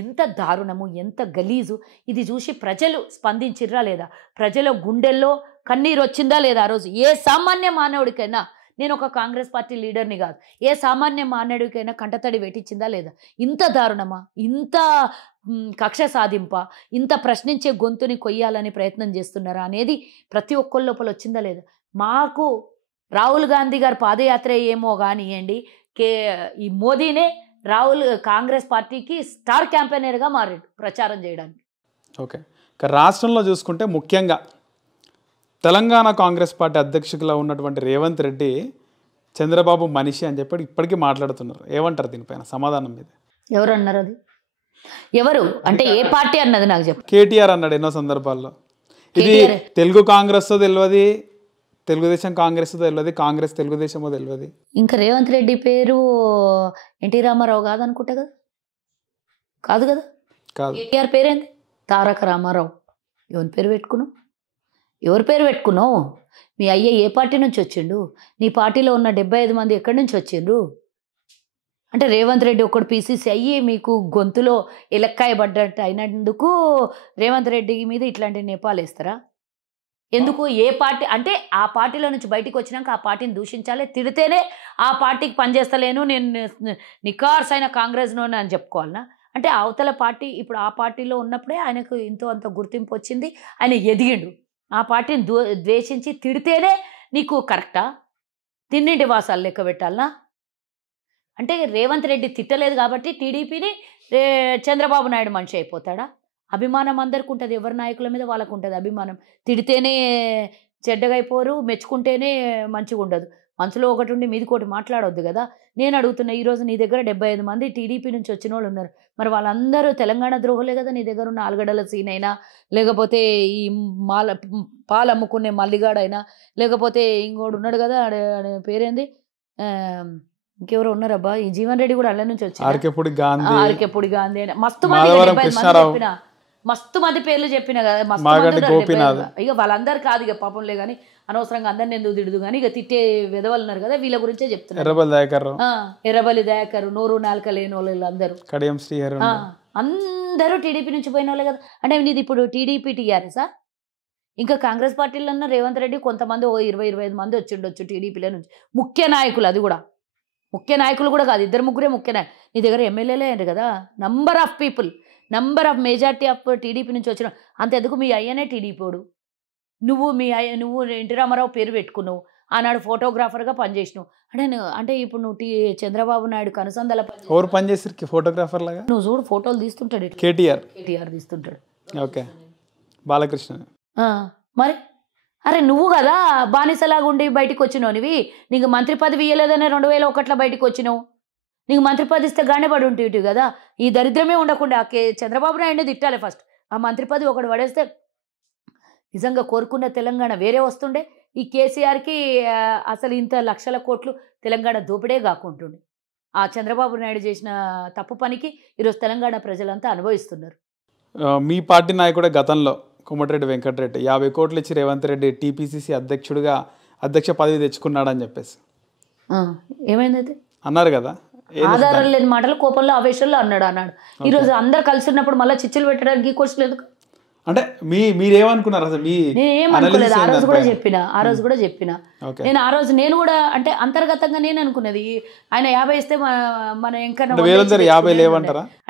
ఎంత దారుణము, ఎంత గలీజు. ఇది చూసి ప్రజలు స్పందించిర్రా లేదా? ప్రజల గుండెల్లో కన్నీరు వచ్చిందా లేదా? ఆ రోజు ఏ సామాన్య మానవుడికైనా, నేను ఒక కాంగ్రెస్ పార్టీ లీడర్ని కాదు, ఏ సామాన్య మానవుడికైనా కంటతడి పెట్టించిందా లేదా? ఇంత దారుణమా, ఇంత కక్ష సాధింప, ఇంత ప్రశ్నించే గొంతుని కొయ్యాలని ప్రయత్నం చేస్తున్నారా అనేది ప్రతి ఒక్కరి లోపల వచ్చిందా లేదా? మాకు రాహుల్ గాంధీ గారు పాదయాత్ర ఏమో కానివ్వండి, ఈ మోదీనే కాంగ్రెస్ పార్టీకి స్టార్ క్యాంపెయినర్గా మారాడు ప్రచారం చేయడానికి. ఓకే, రాష్ట్రంలో చూసుకుంటే ముఖ్యంగా తెలంగాణ కాంగ్రెస్ పార్టీ అధ్యక్షులుగా ఉన్నటువంటి రేవంత్ రెడ్డి చంద్రబాబు మనిషి అని చెప్పి ఇప్పటికీ మాట్లాడుతున్నారు. ఏమంటారు దీనిపైన సమాధానం మీద? ఎవరు అన్నారు? అది ఎవరు అంటే ఏ పార్టీ అన్నది నాకు చెప్పు. కేటీఆర్ అన్నాడు ఎన్నో సందర్భాల్లో. ఇది తెలుగు కాంగ్రెస్ తెలియదు, తెలుగుదేశం కాంగ్రెస్ తెలియదు, కాంగ్రెస్ తెలుగుదేశమో తెలియదు. ఇంకా రేవంత్ రెడ్డి పేరు ఎన్టీ రామారావు కాదనుకుంటా కదా? కాదు కదా. కేటీఆర్ పేరేంది? తారక రామారావు. ఎవరి పేరు పెట్టుకున్నావు? మీ అయ్య ఏ పార్టీ నుంచి వచ్చిండు? నీ పార్టీలో ఉన్న 75 మంది ఎక్కడి నుంచి వచ్చిండ్రు? అంటే రేవంత్ రెడ్డి ఒక్కడు పీసీసీ అయ్యి మీకు గొంతులో ఎలక్కాయ పడ్డట్టు అయినందుకు రేవంత్ రెడ్డి మీద ఇట్లాంటి నేపాలు వేస్తారా? ఎందుకు? ఏ పార్టీ అంటే ఆ పార్టీలో నుంచి బయటికి వచ్చినాక ఆ పార్టీని దూషించాలి, తిడితేనే ఆ పార్టీకి పనిచేస్తలేను, నేను నికార్స్ అయిన కాంగ్రెస్లోనే అని చెప్పుకోవాలన్నా? అంటే అవతల పార్టీ ఇప్పుడు ఆ పార్టీలో ఉన్నప్పుడే ఆయనకు ఇంతో అంత గుర్తింపు వచ్చింది, ఆయన ఎదిగిండు. ఆ పార్టీని ద్వేషించి తిడితేనే నీకు కరెక్టా? తిన్నింటి వాసాలు లెక్క పెట్టాలనా? అంటే రేవంత్ రెడ్డి తిట్టలేదు కాబట్టి టీడీపీని చంద్రబాబు నాయుడు మనిషి అయిపోతాడా? అభిమానం అందరికి ఉంటుంది, ఎవరి నాయకుల మీద వాళ్ళకు ఉంటుంది అభిమానం. తిడితేనే చెడ్డగా అయిపోరు, మెచ్చుకుంటేనే మంచిగా ఉండదు. మనసులో ఒకటి ఉండి మీది కోటి మాట్లాడొద్దు కదా. నేను అడుగుతున్నా, ఈరోజు నీ దగ్గర 75 మంది టీడీపీ నుంచి వచ్చిన వాళ్ళు ఉన్నారు, మరి వాళ్ళందరూ తెలంగాణ ద్రోహులే కదా? నీ దగ్గర ఉన్న ఆలుగడ్డల సీన్ అయినా, లేకపోతే ఈ పాలు అమ్ముకునే మల్లిగాడైనా, లేకపోతే ఇంకోడు ఉన్నాడు కదా, పేరేంది, ఇంకెవరో ఉన్నారబ్బా, ఈ జీవన్ రెడ్డి కూడా అల్ల నుంచి వచ్చి ఆర్కెపూడి గాంధీ అయినా మస్తు మంది చెప్పిన, మస్తు మంది పేర్లు చెప్పిన కదా, మస్తు ఇక వాళ్ళందరూ కాదు ఇక పాపంలే కానీ, అనవసరంగా అందరిని ఎందుకు తిడుదు కానీ ఇక తిట్టే విధవలు ఉన్నారు కదా, వీళ్ళ గురించే చెప్తున్నారు. ఎర్రబల్లి దయాకర్, నోరు నాలుక లేని వాళ్ళు అందరూ, అందరూ టీడీపీ నుంచి పోయిన వాళ్ళే కదా. అంటే నీది ఇప్పుడు టీడీపీ టీఆర్ఎసా? ఇంకా కాంగ్రెస్ పార్టీలో ఉన్న రేవంత్ రెడ్డి కొంతమంది 20-25 మంది వచ్చిండొచ్చు టీడీపీలో నుంచి, ముఖ్య నాయకులు, అది కూడా ముఖ్య నాయకులు కూడా కాదు, 2-3 ముఖ్య నాయకులు. నీ దగ్గర ఎమ్మెల్యేలే అయ్యారు కదా, number of people, number of majority of TDP నుంచి వచ్చిన. అంతెందుకు మీ అయ్యనే టీడీపీడు, నువ్వు ఎన్టీ రామారావు పేరు పెట్టుకున్నావు, ఆనాడు ఫోటోగ్రాఫర్గా పనిచేసినావు. అంటే ఇప్పుడు నువ్వు చంద్రబాబు నాయుడు కనుసందల ఎవరు పనిచేసి ఫోటోగ్రాఫర్ లాగా నువ్వు చూడు, ఫోటోలు తీస్తుంటాడు, కేటీఆర్ తీస్తుంటాడు. ఓకే, బాలకృష్ణ. మరి అరే నువ్వు కదా బానిసలాగా ఉండి బయటికి వచ్చినావునివి, నీకు మంత్రి పదవి ఇవ్వలేదనే 2001లో బయటకు వచ్చినావు. నీకు మంత్రి పదవి ఇస్తే గాండేపడి ఉంటేవి కదా. ఈ దరిద్రమే ఉండకుండా చంద్రబాబు నాయుడు తిట్టాలి ఫస్ట్. ఆ మంత్రి పదవి ఒకటి పడేస్తే నిజంగా కోరుకున్న తెలంగాణ వేరే వస్తుండే. ఈ కేసీఆర్కి అసలు ఇంత లక్షల కోట్లు తెలంగాణ దోపిడే కాకుంటుండే. ఆ చంద్రబాబు నాయుడు చేసిన తప్పు పనికి ఈరోజు తెలంగాణ ప్రజలంతా అనుభవిస్తున్నారు. మీ పార్టీ నాయకుడే గతంలో కోమటిరెడ్డి వెంకటరెడ్డి 50 కోట్లు ఇచ్చి రేవంత్ రెడ్డి టీపీసీసీ అధ్యక్ష పదవి తెచ్చుకున్నాడని చెప్పేసి ఏమైంది అయితే అన్నారు కదా. ఆధారం లేని మాటలు కోపంలో ఆవేశంలో అన్నాడు. ఈరోజు అందరు కలిసి ఉన్నప్పుడు మళ్ళీ చిచ్చులు పెట్టడానికి క్వశ్చన్ ఎందుకు? అంటే మీరేమనుకున్నారు అసలు? నేనేమనుకోలేదు, ఆ రోజు కూడా చెప్పిన నేను ఆ రోజు నేను కూడా అంటే అంతర్గతంగా నేను అనుకున్నది ఆయన 50 ఇస్తే మన ఎంకన్నా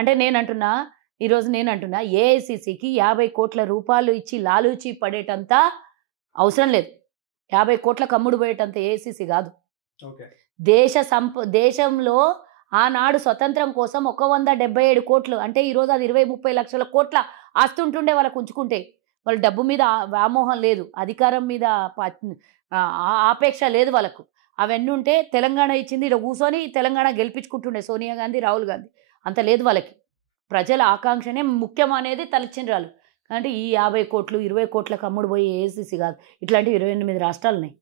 అంటే నేను అంటున్నా ఏఐసిసికి 50 కోట్ల రూపాయలు ఇచ్చి లాలూచి పడేటంత అవసరం లేదు. 50 కోట్ల కమ్ముడు పోయేటంత ఏఐసిసి కాదు. దేశంలో ఆనాడు స్వతంత్రం కోసం 177 కోట్లు అంటే ఈరోజు అది 20-30 లక్షల కోట్ల ఆస్తి ఉంటుండే వాళ్ళకు ఉంచుకుంటే. వాళ్ళ డబ్బు మీద వ్యామోహం లేదు, అధికారం మీద ఆపేక్ష లేదు వాళ్ళకు. అవన్నీ ఉంటే తెలంగాణ ఇచ్చింది ఇక్కడ కూర్చొని తెలంగాణ గెలిపించుకుంటుండే సోనియా గాంధీ, రాహుల్ గాంధీ. అంత లేదు వాళ్ళకి. ప్రజల ఆకాంక్షనే ముఖ్యం అనేది తలచిన రాళ్ళు. అంటే ఈ 50 కోట్లు 20 కోట్లకు అమ్ముడు పోయి ఏఐసిసి కాదు, ఇట్లాంటి 28 రాష్ట్రాలు ఉన్నాయి.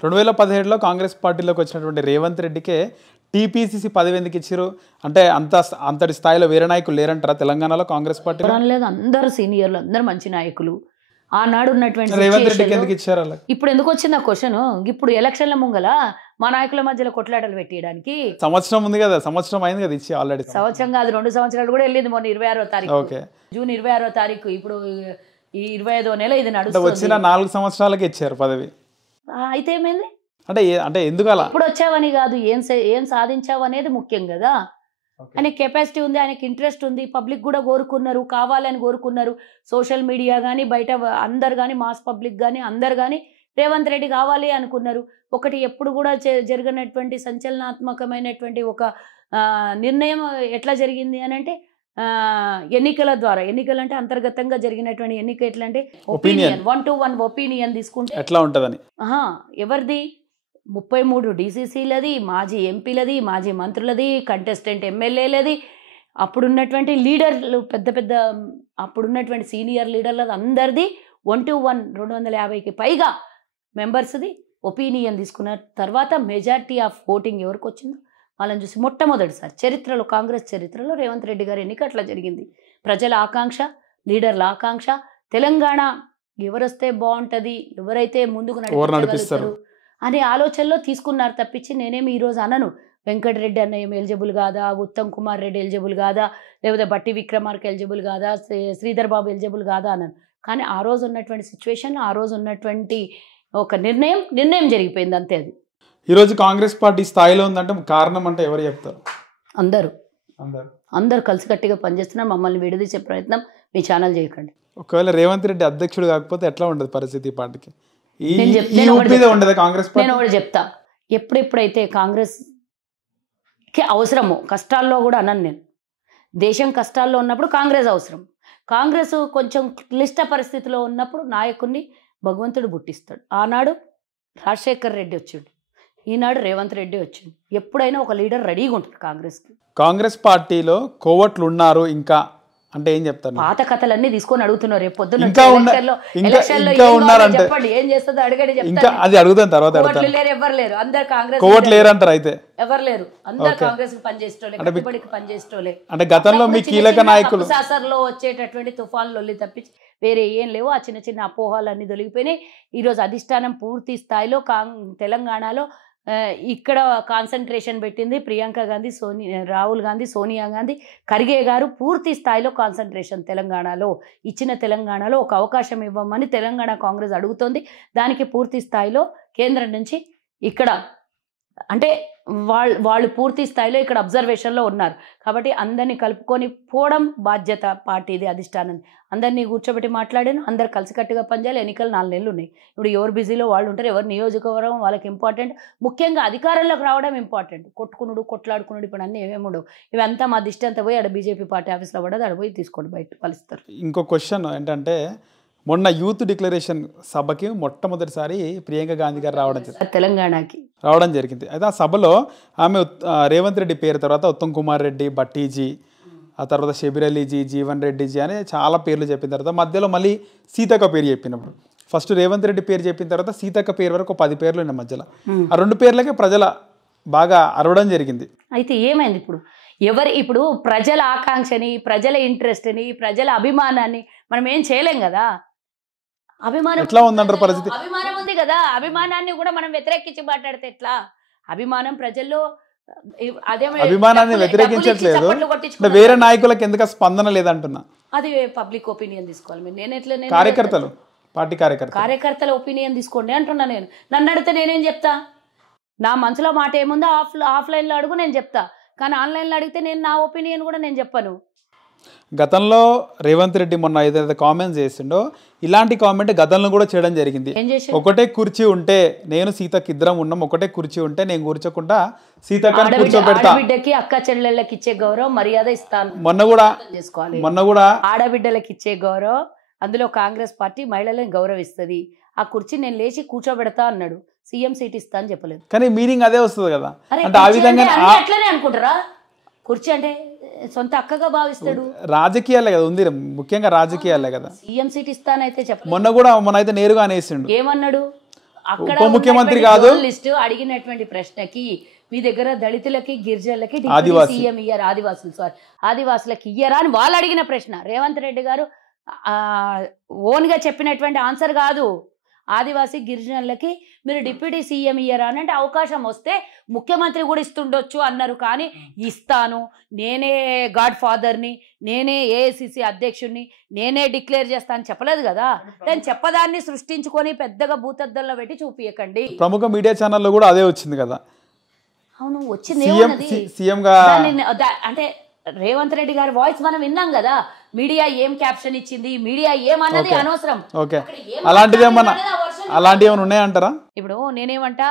2017లో కాంగ్రెస్ పార్టీలోకి వచ్చినటువంటి రేవంత్ రెడ్డికే టీపీసీసీ పదవి ఎందుకు ఇచ్చారు? అంటే అంతటి స్థాయిలో వేరే నాయకులు లేరంటారా తెలంగాణలో కాంగ్రెస్ పార్టీ? లేదు, అందరు సీనియర్లు, అందరు మంచి నాయకులు. ఆనాడు ఉన్నటువంటి రేవంత్ రెడ్డికి ఎందుకు ఇచ్చారు? ఇప్పుడు ఎందుకు వచ్చింది ఆ క్వశ్చన్? ఇప్పుడు ఎలక్షన్ల ముంగల మా నాయకుల మధ్యలో కొట్లాటలు పెట్టేయడానికి సంవత్సరం ఉంది కదా, సంవత్సరం అయింది కదా ఇచ్చి ఆల్రెడీ. సంవత్సరం కాదు, 2 సంవత్సరాలు కూడా వెళ్ళింది. మొన్న 26వ తారీఖు, జూన్ 26వ తారీఖు. ఇప్పుడు ఈ 25వ నెల ఇది నడుస్తుంది. వచ్చిన 4 సంవత్సరాలకి ఇచ్చారు పదవి. అయితే ఏమైంది అంటే ఎందుకు అలా? ఇప్పుడు వచ్చావని కాదు, ఏం సాధించావు అనేది ముఖ్యం కదా. ఆయనకి కెపాసిటీ ఉంది, ఆయనకి ఇంట్రెస్ట్ ఉంది, పబ్లిక్ కూడా కోరుకున్నారు, కావాలని కోరుకున్నారు. సోషల్ మీడియా కానీ బయట అందరు కానీ మాస్ పబ్లిక్ కానీ అందరు కానీ రేవంత్ రెడ్డి కావాలి అనుకున్నారు. ఒకటి ఎప్పుడు కూడా జరిగినటువంటి సంచలనాత్మకమైనటువంటి ఒక నిర్ణయం ఎట్లా జరిగింది అని అంటే ఎన్నికల ద్వారా. ఎన్నికలు అంటే అంతర్గతంగా జరిగినటువంటి ఎన్నిక. ఎట్లా అంటే ఒపీనియన్, 1-to-1 ఒపీనియన్ తీసుకుంటే ఎట్లా ఉంటుందని. ఎవరిది 33 డీసీసీలది, మాజీ ఎంపీలది, మాజీ మంత్రులది, కంటెస్టెంట్ ఎమ్మెల్యేలది, అప్పుడున్నటువంటి లీడర్లు పెద్ద అప్పుడున్నటువంటి సీనియర్ లీడర్లది అందరిది 1-to-1 250కి పైగా మెంబర్స్ది ఒపీనియన్ తీసుకున్న తర్వాత మెజారిటీ ఆఫ్ ఓటింగ్ ఎవరికి వచ్చిందో వాళ్ళని చూసి మొట్టమొదటిసారి చరిత్రలో, కాంగ్రెస్ చరిత్రలో రేవంత్ రెడ్డి గారి ఎన్నిక అట్లా జరిగింది. ప్రజల ఆకాంక్ష, లీడర్ల ఆకాంక్ష, తెలంగాణ ఎవరొస్తే బాగుంటుంది, ఎవరైతే ముందుకు నడిపిస్తారు అనే ఆలోచనలో తీసుకున్నారు తప్పించి నేనేమి ఈరోజు అనను వెంకటరెడ్డి అన్న ఏమి ఎలిజిబుల్ కాదా, ఉత్తమ్ కుమార్ రెడ్డి ఎలిజిబుల్ కాదా, లేకపోతే బట్టి విక్రమార్క ఎలిజిబుల్ కాదా, శ్రీధర్ బాబు ఎలిజిబుల్ కాదా అన్నాను. కానీ ఆ రోజు ఉన్నటువంటి సిచ్యువేషన్, ఆ రోజు ఉన్నటువంటి ఒక నిర్ణయం జరిగిపోయింది అంతే. అది ఈరోజు కాంగ్రెస్ పార్టీ స్థాయిలో ఉందంటే కారణం అంటే ఎవరు చెప్తారు? అందరూ కలిసికట్టిగా పనిచేస్తున్నారు. మమ్మల్ని విడదీసే ప్రయత్నం మీ ఛానల్ చేయకండి. ఒకవేళ రేవంత్ రెడ్డి అధ్యక్షుడు కాకపోతే ఎట్లా ఉండదు పరిస్థితి పార్టీకి? నేను ఒకటి చెప్తా, ఎప్పుడెప్పుడైతే కాంగ్రెస్కి అవసరమో, కష్టాల్లో కూడా అనను నేను, దేశం కష్టాల్లో ఉన్నప్పుడు కాంగ్రెస్ అవసరం. కాంగ్రెస్ కొంచెం క్లిష్ట పరిస్థితిలో ఉన్నప్పుడు నాయకుడిని భగవంతుడు పుట్టిస్తాడు. ఆనాడు రాజశేఖర్ రెడ్డి వచ్చిండు, ఈనాడు రేవంత్ రెడ్డి వచ్చిండు. ఎప్పుడైనా ఒక లీడర్ రెడీగా ఉంటాడు కాంగ్రెస్కి. కాంగ్రెస్ పార్టీలో కోవట్లు ఉన్నారు ఇంకా అంటే ఏం చెప్తారు? పాత కథలన్నీ తీసుకొని అడుగుతున్నారు. రేపు పొద్దున్న చెప్పండి ఏం చేస్తుందో అడగండి, చెప్తాను. లేరు, ఎవరు లేరు, అందరు కాంగ్రెస్ లేరంటారు. అయితే ఎవరు లేరు, అందరు కాంగ్రెస్ కి పనిచేసేటోళ్ళే, కట్టుబడికి పనిచేసేటోళ్ళే. అంటే గతంలో మీ కీలక నాయకులు శాసనలో వచ్చేటటువంటి తుఫాన్లు తప్పించి వేరే ఏం లేవు. ఆ చిన్న చిన్న అపోహాలన్నీ తొలగిపోయినాయి. ఈరోజు అధిష్టానం పూర్తి స్థాయిలో తెలంగాణలో ఇక్కడ కాన్సన్ట్రేషన్ పెట్టింది. ప్రియాంక గాంధీ, రాహుల్ గాంధీ, సోనియా గాంధీ, ఖర్గే గారు పూర్తి స్థాయిలో కాన్సన్ట్రేషన్ తెలంగాణలో ఇచ్చిన తెలంగాణలో ఒక అవకాశం ఇవ్వమని తెలంగాణ కాంగ్రెస్ అడుగుతోంది. దానికి పూర్తి స్థాయిలో కేంద్రం నుంచి ఇక్కడ అంటే వాళ్ళు పూర్తి స్థాయిలో ఇక్కడ అబ్జర్వేషన్లో ఉన్నారు కాబట్టి అందరినీ కలుపుకొని పోవడం బాధ్యత పార్టీది, అధిష్టానం. అందరినీ కూర్చోబెట్టి మాట్లాడాను, అందరు కలిసికట్టుగా పనిచేయాలి. ఎన్నికలు 4 నెలలు ఉన్నాయి. ఇప్పుడు ఎవరు బిజీలో వాళ్ళు ఉంటారు, ఎవరు నియోజకవర్గం వాళ్ళకి ఇంపార్టెంట్. ముఖ్యంగా అధికారంలోకి రావడం ఇంపార్టెంట్. కొట్టుకునుడు కొట్లాడుకునుడు ఇప్పుడు అన్నీ ఏమేముండవు. ఇవంతా మా దిష్టి అంతా పోయి ఆడ బీజేపీ పార్టీ ఆఫీస్లో పడదు, ఆడ పోయి తీసుకోండి బయట కలుస్తారు. ఇంకో క్వశ్చన్ ఏంటంటే, మొన్న యూత్ డిక్లరేషన్ సభకి మొట్టమొదటిసారి ప్రియాంక గాంధీ గారు తెలంగాణకి రావడం జరిగింది. అయితే ఆ సభలో ఆమె రేవంత్ రెడ్డి పేరు తర్వాత ఉత్తమ్ కుమార్ రెడ్డి, బట్టీజీ, ఆ తర్వాత షబీర్ అలీజీ, జీవన్ రెడ్డిజీ అని చాలా పేర్లు చెప్పిన తర్వాత మధ్యలో మళ్ళీ సీతక్క పేరు చెప్పినప్పుడు ఫస్ట్ రేవంత్ రెడ్డి పేరు చెప్పిన తర్వాత సీతక్క పేరు వరకు 10 పేర్లు ఉన్నాయి మధ్యలో. ఆ 2 పేర్లకే ప్రజల బాగా అరవడం జరిగింది. అయితే ఏమైంది ఇప్పుడు ప్రజల ఆకాంక్షని, ప్రజల ఇంట్రెస్ట్ని, ప్రజల అభిమానాన్ని మనం ఏం చేయలేం కదా. అభిమానం ఎట్లా ఉందంటారు పరిస్థితి? అభిమానం ఉంది కదా, అభిమానాన్ని కూడా మనం వ్యతిరేకించి మాట్లాడితే ఎట్లా? అభిమానం ప్రజల్లో అభిమానాన్ని వ్యతిరేకించట్లేదు, వేరే నాయకులకు ఎందుకు స్పందన లేదంటున్నా. అది పబ్లిక్ ఒపీనియన్ తీసుకోవాలి. నేను ఎట్లా కార్యకర్తలు, పార్టీ కార్యకర్తల ఒపీనియన్ తీసుకోండి అంటున్నా. నేను నన్ను అడిగితే నేనేం చెప్తా? నా మనసులో మాట ఏముందో ఆఫ్లైన్లో అడుగు, నేను చెప్తా. కానీ ఆన్లైన్లో అడిగితే నేను నా ఒపీనియన్ కూడా నేను చెప్పను. గతంలో రేవంత్ రెడ్డి మొన్న ఏదైతే కామెంట్స్ చేసిండో ఇలాంటి కామెంట్ గతంలో కూడా చేయడం జరిగింది. ఒకటే కుర్చీ ఉంటే నేను సీతకి ఇద్దరం ఉన్నాం, ఒకటే కుర్చీ ఉంటే నేను కూర్చోకుండా సీతక్కని కూర్చోబెడతా, ఆడబిడ్డకి అక్క చెల్లెళ్ళకి ఇచ్చే గౌరవం మర్యాద ఇస్తాను. మొన్న కూడా ఆడబిడ్డలకి ఇచ్చే గౌరవం, అందులో కాంగ్రెస్ పార్టీ మహిళలను గౌరవిస్తుంది. ఆ కుర్చీ నేను లేచి కూర్చోబెడతా అన్నాడు. సీఎం సీట్ ఇస్తా అని చెప్పలేదు. కానీ మీనింగ్ అదే వస్తుంది కదా. అంటే ఆ విధంగా అట్లనే అనుకుంటారా? కుర్చీ అంటే సొంత అక్కగా భావిస్తాడు. రాజకీయాలే కదా ఉంది, ముఖ్యంగా రాజకీయాలే కదా. సీఎం సీట్ ఇస్తానైతే చెప్పలేదు. మొన్న అయితే నేరుగా అనేసిండు. ఏమన్నాడు? అక్కడ ఉప ముఖ్యమంత్రి కాదు లిస్టు అడిగినటువంటి ప్రశ్నకి మీ దగ్గర దళితులకి, గిరిజనులకి సీఎం ఇయ్యారు, ఆదివాసులకి ఇయ్యరా అని వాళ్ళు అడిగిన ప్రశ్న. రేవంత్ రెడ్డి గారు ఓన్గా చెప్పినటువంటి ఆన్సర్ కాదు. ఆదివాసీ గిరిజనులకి మీరు డిప్యూటీ సీఎం ఇయ్యరా అని అంటే అవకాశం వస్తే ముఖ్యమంత్రి కూడా ఇస్తుండొచ్చు అన్నారు. కానీ ఇస్తాను, నేనే గాడ్ ఫాదర్ని, నేనే ఏఐసిసి అధ్యక్షుడిని, నేనే డిక్లేర్ చేస్తా అని చెప్పలేదు కదా. నేను చెప్పదాన్ని సృష్టించుకొని పెద్దగా భూతద్దంలో పెట్టి చూపియకండి. ప్రముఖ మీడియా ఛానల్లో కూడా అదే వచ్చింది కదా. అవును వచ్చింది. అంటే రేవంత్ రెడ్డి గారి వాయిస్ మనం విన్నాం కదా. మీడియా ఏం క్యాప్షన్ ఇచ్చింది, మీడియా ఏమన్నది అనవసరం. అలాంటివి ఏమైనా ఉన్నాయంటారా? ఇప్పుడు నేనేమంటా,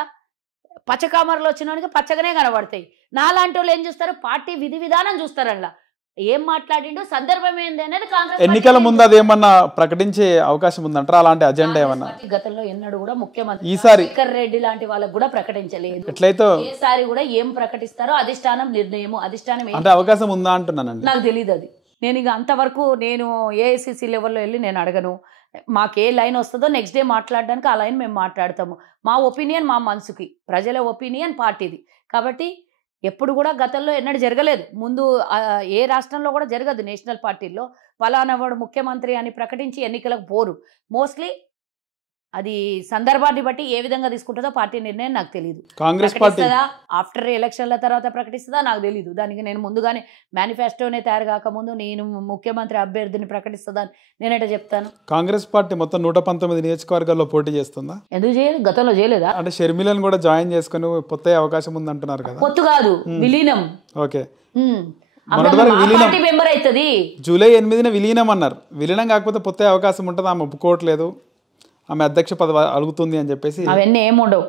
పచ్చకామరలో వచ్చిన వానికి పచ్చగానే కనబడతాయి. నాలాంటి వాళ్ళు ఏం చూస్తారు? పార్టీ విధి విధానం చూస్తారు. అలా ఏం మాట్లాడిండో, సందర్భం ఏంది అనేది కాంగ్రెస్ ఎన్నికల ముందు అదేమన్నా ప్రకటించే అవకాశం ఉందంటారా? అలాంటి అజెండా ఏమన్నా గతంలో ఎన్నడూ కూడా ముఖ్యమంత్రి ఈసారి శేఖర్ రెడ్డి లాంటి వాళ్ళకు కూడా ప్రకటించలేదు. ఎట్లయితే ఈసారి కూడా ఏం ప్రకటిస్తారో అధిష్టానం నిర్ణయం. అధిష్టానం అంటే అవకాశం ఉందా అంటున్నానండి. నాకు తెలియదు అది. నేను ఇక అంతవరకు నేను ఏఐసిసి లెవెల్లో వెళ్ళి నేను అడగను. మాకు ఏ లైన్ వస్తుందో నెక్స్ట్ డే మాట్లాడడానికి ఆ లైన్ మేము మాట్లాడతాము. మా ఒపీనియన్ మా మనసుకి, ప్రజల ఒపీనియన్ పార్టీది. కాబట్టి ఎప్పుడు కూడా గతంలో ఎన్నడూ జరగలేదు. ముందు ఏ రాష్ట్రంలో కూడా జరగదు. నేషనల్ పార్టీల్లో ఫలానా వాడు ముఖ్యమంత్రి అని ప్రకటించి ఎన్నికలకు పోరు. మోస్ట్లీ అది సందర్భాన్ని బట్టి ఏ విధంగా తీసుకుంటుందో పార్టీ నిర్ణయం నాకు తెలియదు. కాంగ్రెస్ పార్టీ ఆఫ్టర్ ఎలక్షన్ల తర్వాత ప్రకటిస్తుందా నాకు తెలియదు. దానికి నేను ముందుగానే మేనిఫెస్టోనే తయారు కాకముందు నేను ముఖ్యమంత్రి అభ్యర్థిని ప్రకటిస్తుందా నేనైతే చెప్తాను. కాంగ్రెస్ పార్టీ మొత్తం 119 నియోజకవర్గాల్లో పోటీ చేస్తుందా? ఎందుకు చేయలేదు? గతంలో చేయలేదా? అంటే షర్మిలను కూడా జాయిన్ చేసుకుని పొత్తే అవకాశం ఉంది అంటున్నారు కదా. పొత్తు కాదు, విలీనం. ఓకే, మెంబర్ అవుతుంది. జూలై 8న విలీనం అన్నారు. విలీనం కాకపోతే పొత్తే అవకాశం ఉంటుంది. ఆమె ఒప్పుకోవట్లేదు, ఆమె అధ్యక్ష పదవి అడుగుతుంది అని చెప్పేసి. అవన్నీ ఏముండవు.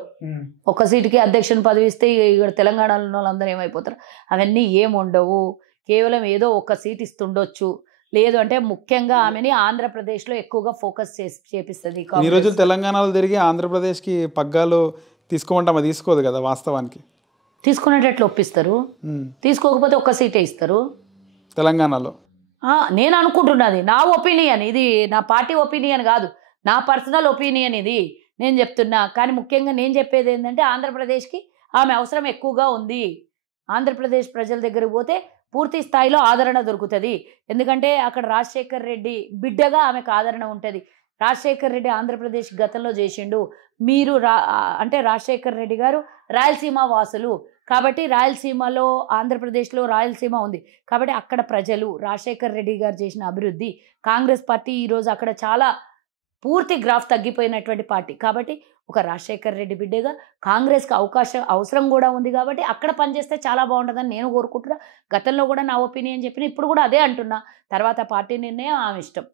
ఒక సీటుకి అధ్యక్షుని పదవి ఇస్తే ఇక్కడ తెలంగాణలో ఉన్న వాళ్ళందరూ ఏమైపోతారు? అవన్నీ ఏముండవు. కేవలం ఏదో ఒక సీట్ ఇస్తుండొచ్చు. లేదు అంటే ముఖ్యంగా ఆమెని ఆంధ్రప్రదేశ్లో ఎక్కువగా ఫోకస్ చేపిస్తుంది. ఈ రోజులు తెలంగాణలో తిరిగి ఆంధ్రప్రదేశ్కి పగ్గాలు తీసుకోమంటే ఆమె తీసుకోదు కదా. వాస్తవానికి తీసుకునేటట్లు ఒప్పిస్తారు. తీసుకోకపోతే ఒక్క సీటే ఇస్తారు తెలంగాణలో. నేను అనుకుంటున్నది నా ఒపీనియన్, ఇది నా పార్టీ ఒపీనియన్ కాదు, నా పర్సనల్ ఒపీనియన్ ఇది నేను చెప్తున్నా. కానీ ముఖ్యంగా నేను చెప్పేది ఏంటంటే ఆంధ్రప్రదేశ్కి ఆమె అవసరం ఎక్కువగా ఉంది. ఆంధ్రప్రదేశ్ ప్రజల దగ్గరికి పోతే పూర్తి స్థాయిలో ఆదరణ దొరుకుతుంది. ఎందుకంటే అక్కడ రాజశేఖర్ రెడ్డి బిడ్డగా ఆమెకు ఆదరణ ఉంటుంది. రాజశేఖర్ రెడ్డి ఆంధ్రప్రదేశ్ గతంలో చేసిండు. మీరు అంటే రాజశేఖర్ రెడ్డి గారు రాయలసీమ వాసులు కాబట్టి రాయలసీమలో, ఆంధ్రప్రదేశ్లో రాయలసీమ ఉంది కాబట్టి అక్కడ ప్రజలు రాజశేఖర్ రెడ్డి గారు చేసిన అభివృద్ధి, కాంగ్రెస్ పార్టీ ఈరోజు అక్కడ చాలా పూర్తి గ్రాఫ్ తగ్గిపోయినటువంటి పార్టీ కాబట్టి ఒక రాజశేఖర్ రెడ్డి బిడ్డగా కాంగ్రెస్కి అవసరం కూడా ఉంది కాబట్టి అక్కడ పనిచేస్తే చాలా బాగుంటుందని నేను కోరుకుంటున్నా. గతంలో కూడా నా ఒపీనియన్ చెప్పిన, ఇప్పుడు కూడా అదే అంటున్నా. తర్వాత పార్టీ నిర్ణయం ఆమె ఇష్టం.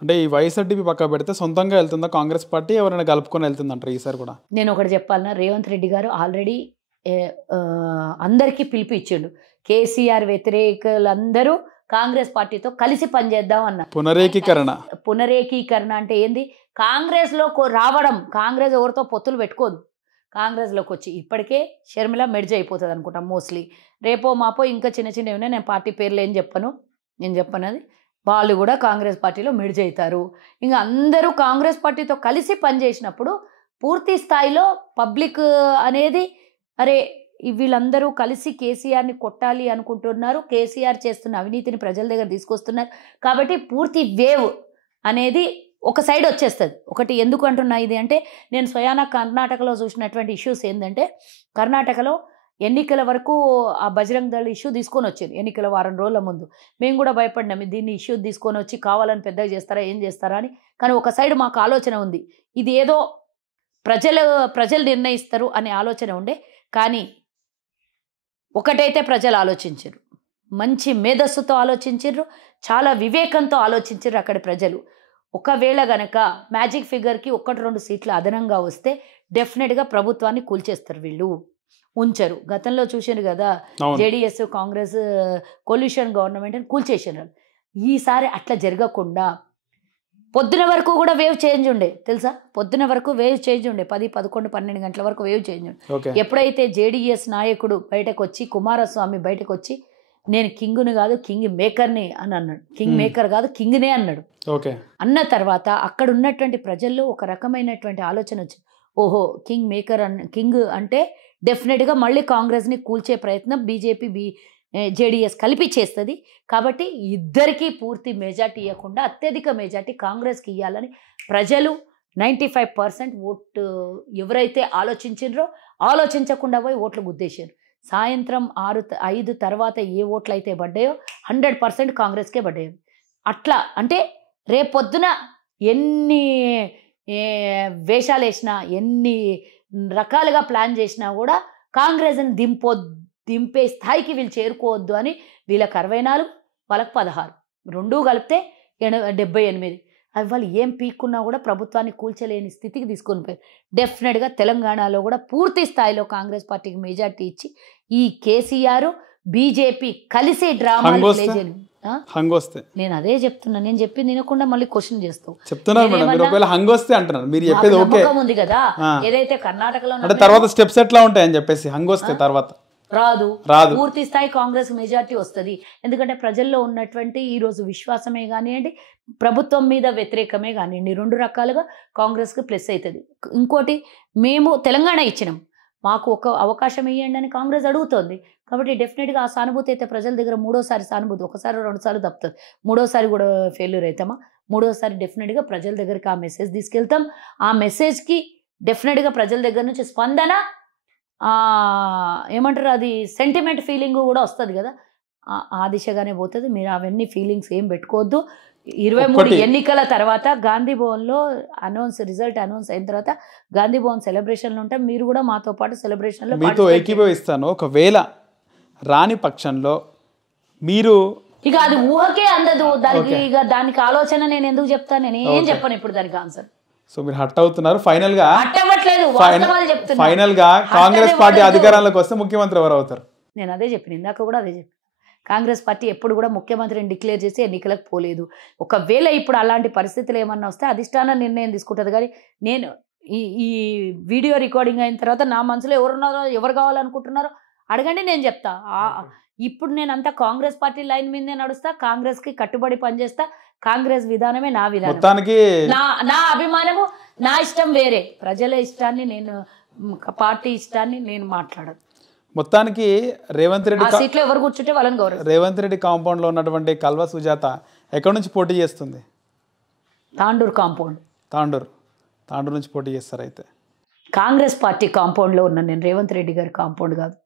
అంటే ఈ వైఎస్ఆర్టీపీ పక్క పెడితే సొంతంగా వెళ్తుందా కాంగ్రెస్ పార్టీ, ఎవరైనా కలుపుకొని వెళ్తుందంటారు ఈసారి కూడా? నేను ఒకటి చెప్పాలన్నా, రేవంత్ రెడ్డి గారు ఆల్రెడీ అందరికీ పిలుపు ఇచ్చిండు. కేసీఆర్ వ్యతిరేకులందరూ కాంగ్రెస్ పార్టీతో కలిసి పనిచేద్దాం అన్నారు. పునరేకీకరణ అంటే ఏంది? కాంగ్రెస్లో రావడం. కాంగ్రెస్ ఎవరితో పొత్తులు పెట్టుకోదు. కాంగ్రెస్లోకి వచ్చి ఇప్పటికే షర్మిల మెర్జ్ అయిపోతుంది అనుకుంటాం మోస్ట్లీ. రేపో మాపో ఇంకా చిన్న చిన్నవి ఉన్నాయి, నేను పార్టీ పేర్లు ఏం చెప్పను, నేను చెప్పనది. వాళ్ళు కూడా కాంగ్రెస్ పార్టీలో మెర్జ్ అవుతారు. ఇంకా అందరూ కాంగ్రెస్ పార్టీతో కలిసి పనిచేసినప్పుడు పూర్తి స్థాయిలో పబ్లిక్ అనేది అరే వీళ్ళందరూ కలిసి కేసీఆర్ని కొట్టాలి అనుకుంటున్నారు, కేసీఆర్ చేస్తున్న అవినీతిని ప్రజల దగ్గర తీసుకొస్తున్నారు కాబట్టి పూర్తి వేవ్ అనేది ఒక సైడ్ వచ్చేస్తుంది. ఒకటి ఎందుకు అంటున్నా ఇది అంటే, నేను స్వయానా కర్ణాటకలో చూసినటువంటి ఇష్యూస్ ఏంటంటే, కర్ణాటకలో ఎన్నికల వరకు ఆ బజరంగ్ దళ్ ఇష్యూ తీసుకొని వచ్చింది. ఎన్నికల వారం రోజుల ముందు మేము కూడా భయపడినాం, దీన్ని ఇష్యూ తీసుకొని వచ్చి కావాలని పెద్దగా చేస్తారా ఏం చేస్తారా అని. కానీ ఒక సైడ్ మాకు ఆలోచన ఉంది, ఇది ఏదో ప్రజలు నిర్ణయిస్తారు అనే ఆలోచన ఉండే. కానీ ఒకటైతే ప్రజలు ఆలోచించారు, మంచి మేధస్సుతో ఆలోచించారు, చాలా వివేకంతో ఆలోచించారు అక్కడి ప్రజలు. ఒకవేళ గనక మ్యాజిక్ ఫిగర్కి 1-2 సీట్లు అదనంగా వస్తే డెఫినెట్గా ప్రభుత్వాన్ని కూల్చేస్తారు, వీళ్ళు ఉంచరు. గతంలో చూసారు కదా, జేడీఎస్ కాంగ్రెస్ కొల్యూషన్ గవర్నమెంట్ అని కూల్చేసారు. ఈసారి అట్లా జరగకుండా పొద్దున వరకు కూడా వేవ్ చేంజ్ ఉండే, తెలుసా? పొద్దున వరకు వేవ్ చేంజ్ ఉండే, 10, 11, 12 గంటల వరకు వేవ్ చేంజ్ ఉండే. ఎప్పుడైతే జేడీఎస్ నాయకుడు బయటకు వచ్చి, కుమారస్వామి బయటకు వచ్చి, నేను కింగ్ని కాదు కింగ్ మేకర్ని అని అన్నాడు. కింగ్ మేకర్ కాదు కింగ్నే అన్నాడు. అన్న తర్వాత అక్కడ ఉన్నటువంటి ప్రజల్లో ఒక రకమైనటువంటి ఆలోచన వచ్చింది, ఓహో కింగ్ అంటే డెఫినెట్గా మళ్ళీ కాంగ్రెస్ని కూల్చే ప్రయత్నం బీజేపీ జేడీఎస్ కలిపి చేస్తుంది కాబట్టి ఇద్దరికీ పూర్తి మెజార్టీ ఇవ్వకుండా అత్యధిక మెజార్టీ కాంగ్రెస్కి ఇవ్వాలని ప్రజలు 95% ఓటు ఎవరైతే ఆలోచించారో ఆలోచించకుండా పోయి ఓట్లు గుద్దేశారు. సాయంత్రం 5 తర్వాత ఏ ఓట్లు అయితే పడ్డాయో 100% కాంగ్రెస్కే పడ్డాయి. అట్లా అంటే రేపొద్దున ఎన్ని వేషాలు వేసినా, ఎన్ని రకాలుగా ప్లాన్ చేసినా కూడా కాంగ్రెస్ని దింపే స్థాయికి వీళ్ళు చేరుకోవద్దు అని వీళ్ళకి 64, వాళ్ళకి 16, రెండూ కలిపితే 78. అవి వాళ్ళు ఏం పీక్కున్నా కూడా ప్రభుత్వాన్ని కూల్చలేని స్థితికి తీసుకొని పోయారు. డెఫినెట్గా తెలంగాణలో కూడా పూర్తి స్థాయిలో కాంగ్రెస్ పార్టీకి మెజార్టీ ఇచ్చి ఈ కేసీఆర్ బీజేపీ కలిసి డ్రామాలు ప్లే చేయాలి. నేను అదే చెప్తున్నా, నేను చెప్పింది వినకుండా మళ్ళీ క్వశ్చన్ చేస్తావు. నమ్మకం ఉంది కదా, ఏదైతే కర్ణాటకలో తర్వాత స్టెప్స్ ఎట్లా ఉంటాయని చెప్పేసి హంగొస్తే తర్వాత రాదు, పూర్తి స్థాయి కాంగ్రెస్ మెజార్టీ వస్తుంది. ఎందుకంటే ప్రజల్లో ఉన్నటువంటి ఈరోజు విశ్వాసమే కానివ్వండి, ప్రభుత్వం మీద వ్యతిరేకమే కానివ్వండి, 2 రకాలుగా కాంగ్రెస్కి ప్లస్ అవుతుంది. ఇంకోటి, మేము తెలంగాణ ఇచ్చినాం, మాకు ఒక అవకాశం ఇవ్వండి అని కాంగ్రెస్ అడుగుతోంది కాబట్టి డెఫినెట్గా ఆ సానుభూతి అయితే ప్రజల దగ్గర మూడోసారి సానుభూతి, 1-2 సార్లు తప్పుతుంది, మూడోసారి కూడా ఫెయిల్యూర్ అవుతామా? మూడోసారి డెఫినెట్గా ప్రజల దగ్గరికి ఆ మెసేజ్ తీసుకెళ్తాం. ఆ మెసేజ్కి డెఫినెట్గా ప్రజల దగ్గర నుంచి స్పందన, ఏమంటారు, అది సెంటిమెంట్ ఫీలింగ్ కూడా వస్తుంది కదా, ఆ దిశగానే పోతుంది. మీరు అవన్నీ ఫీలింగ్స్ ఏం పెట్టుకోవద్దు. 23 ఎన్నికల తర్వాత గాంధీ భవన్లో రిజల్ట్ అనౌన్స్ అయిన తర్వాత గాంధీ భవన్ సెలబ్రేషన్లు ఉంటాయి. మీరు కూడా మాతో పాటు సెలబ్రేషన్లో మీతో ఏకీభవిస్తాను. ఒకవేళ రాని పక్షంలో మీరు ఇక అది ఊహకే అందదు, దానికి ఆలోచన నేను ఎందుకు చెప్తాను, నేను ఏం చెప్పను ఇప్పుడు దానికి ఆన్సర్. సో మీరు హట్ అవుతున్నారు. ఫైనల్ గా కాంగ్రెస్ పార్టీ అధికారంలోకి వస్తే ముఖ్యమంత్రి ఎవరు అవుతారు? నేను అదే చెప్పిన, ఇందాక కూడా అదే చెప్పిన. కాంగ్రెస్ పార్టీ ఎప్పుడు కూడా ముఖ్యమంత్రిని డిక్లేర్ చేసి ఎన్నికలకు పోలేదు. ఒకవేళ ఇప్పుడు అలాంటి పరిస్థితులు ఏమన్నా వస్తే అధిష్టానం నిర్ణయం తీసుకుంటుంది. కానీ నేను ఈ వీడియో రికార్డింగ్ అయిన తర్వాత నా మనసులో ఎవరున్నారో, ఎవరు కావాలనుకుంటున్నారో అడగండి, నేను చెప్తా. ఇప్పుడు నేను అంతా కాంగ్రెస్ పార్టీ లైన్ మీదే నడుస్తా, కాంగ్రెస్కి కట్టుబడి పనిచేస్తా, కాంగ్రెస్ విధానమే నా విధానం, నా అభిమానము, నా ఇష్టం వేరే. ప్రజల ఇష్టాన్ని నేను, పార్టీ ఇష్టాన్ని నేను మాట్లాడను. మొత్తానికి రేవంత్ రెడ్డి సీట్లో ఎవరు కూర్చుంటే వాళ్ళని గౌరవం. రేవంత్ రెడ్డి కాంపౌండ్ లో ఉన్నటువంటి కల్వ సుజాత ఎక్కడి నుంచి పోటీ చేస్తుంది? తాండూరు కాంపౌండ్. తాండూరు నుంచి పోటీ చేస్తారు. అయితే కాంగ్రెస్ పార్టీ కాంపౌండ్ లో ఉన్నాను నేను, రేవంత్ రెడ్డి గారి కాంపౌండ్ కాదు.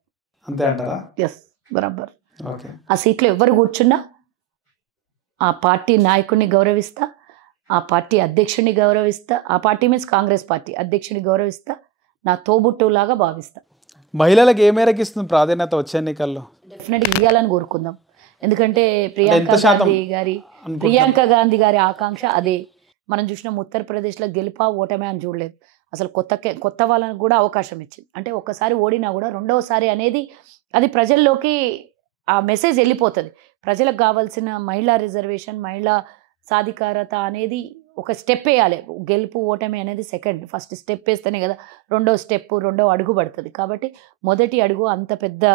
అంతే అంటారా? ఎస్, బరాబర్. ఆ సీట్లో ఎవరు కూర్చున్నా ఆ పార్టీ నాయకుడిని గౌరవిస్తా, ఆ ఆ పార్టీ అధ్యక్షుడిని గౌరవిస్తా, ఆ పార్టీ మీన్స్ కాంగ్రెస్ పార్టీ అధ్యక్షుడిని గౌరవిస్తా, నా తోబుట్టులాగా భావిస్తా. మహిళలకు ఏ మేరకు ఇస్తుంది ప్రాధాన్యత వచ్చే ఎన్నికల్లో? డెఫినెట్గా ఇవ్వాలని కోరుకుందాం. ఎందుకంటే ఎంత శాతం ప్రియాంక గాంధీ గారి ఆకాంక్ష అదే. మనం చూసినాం ఉత్తరప్రదేశ్లో గెలుపా ఓటమే అని చూడలేదు. అసలు కొత్త వాళ్ళని కూడా అవకాశం ఇచ్చింది. అంటే ఒక్కసారి ఓడినా కూడా రెండవసారి అనేది అది ప్రజల్లోకి ఆ మెసేజ్ వెళ్ళిపోతుంది. ప్రజలకు కావాల్సిన మహిళా రిజర్వేషన్, మహిళా సాధికారత అనేది ఒక స్టెప్ వేయాలి. గెలుపు ఓటమి అనేది సెకండ్, ఫస్ట్ స్టెప్ వేస్తేనే కదా రెండో అడుగు పడుతుంది. కాబట్టి మొదటి అడుగు అంత పెద్ద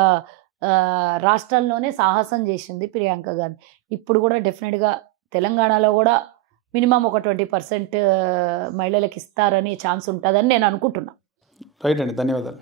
రాష్ట్రాల్లోనే సాహసం చేసింది ప్రియాంక గాంధీ. ఇప్పుడు కూడా డెఫినెట్గా తెలంగాణలో కూడా మినిమం ఒక 20% మహిళలకు ఇస్తారని ఛాన్స్ ఉంటుందని నేను అనుకుంటున్నాను. రైట్ అండి, ధన్యవాదాలు.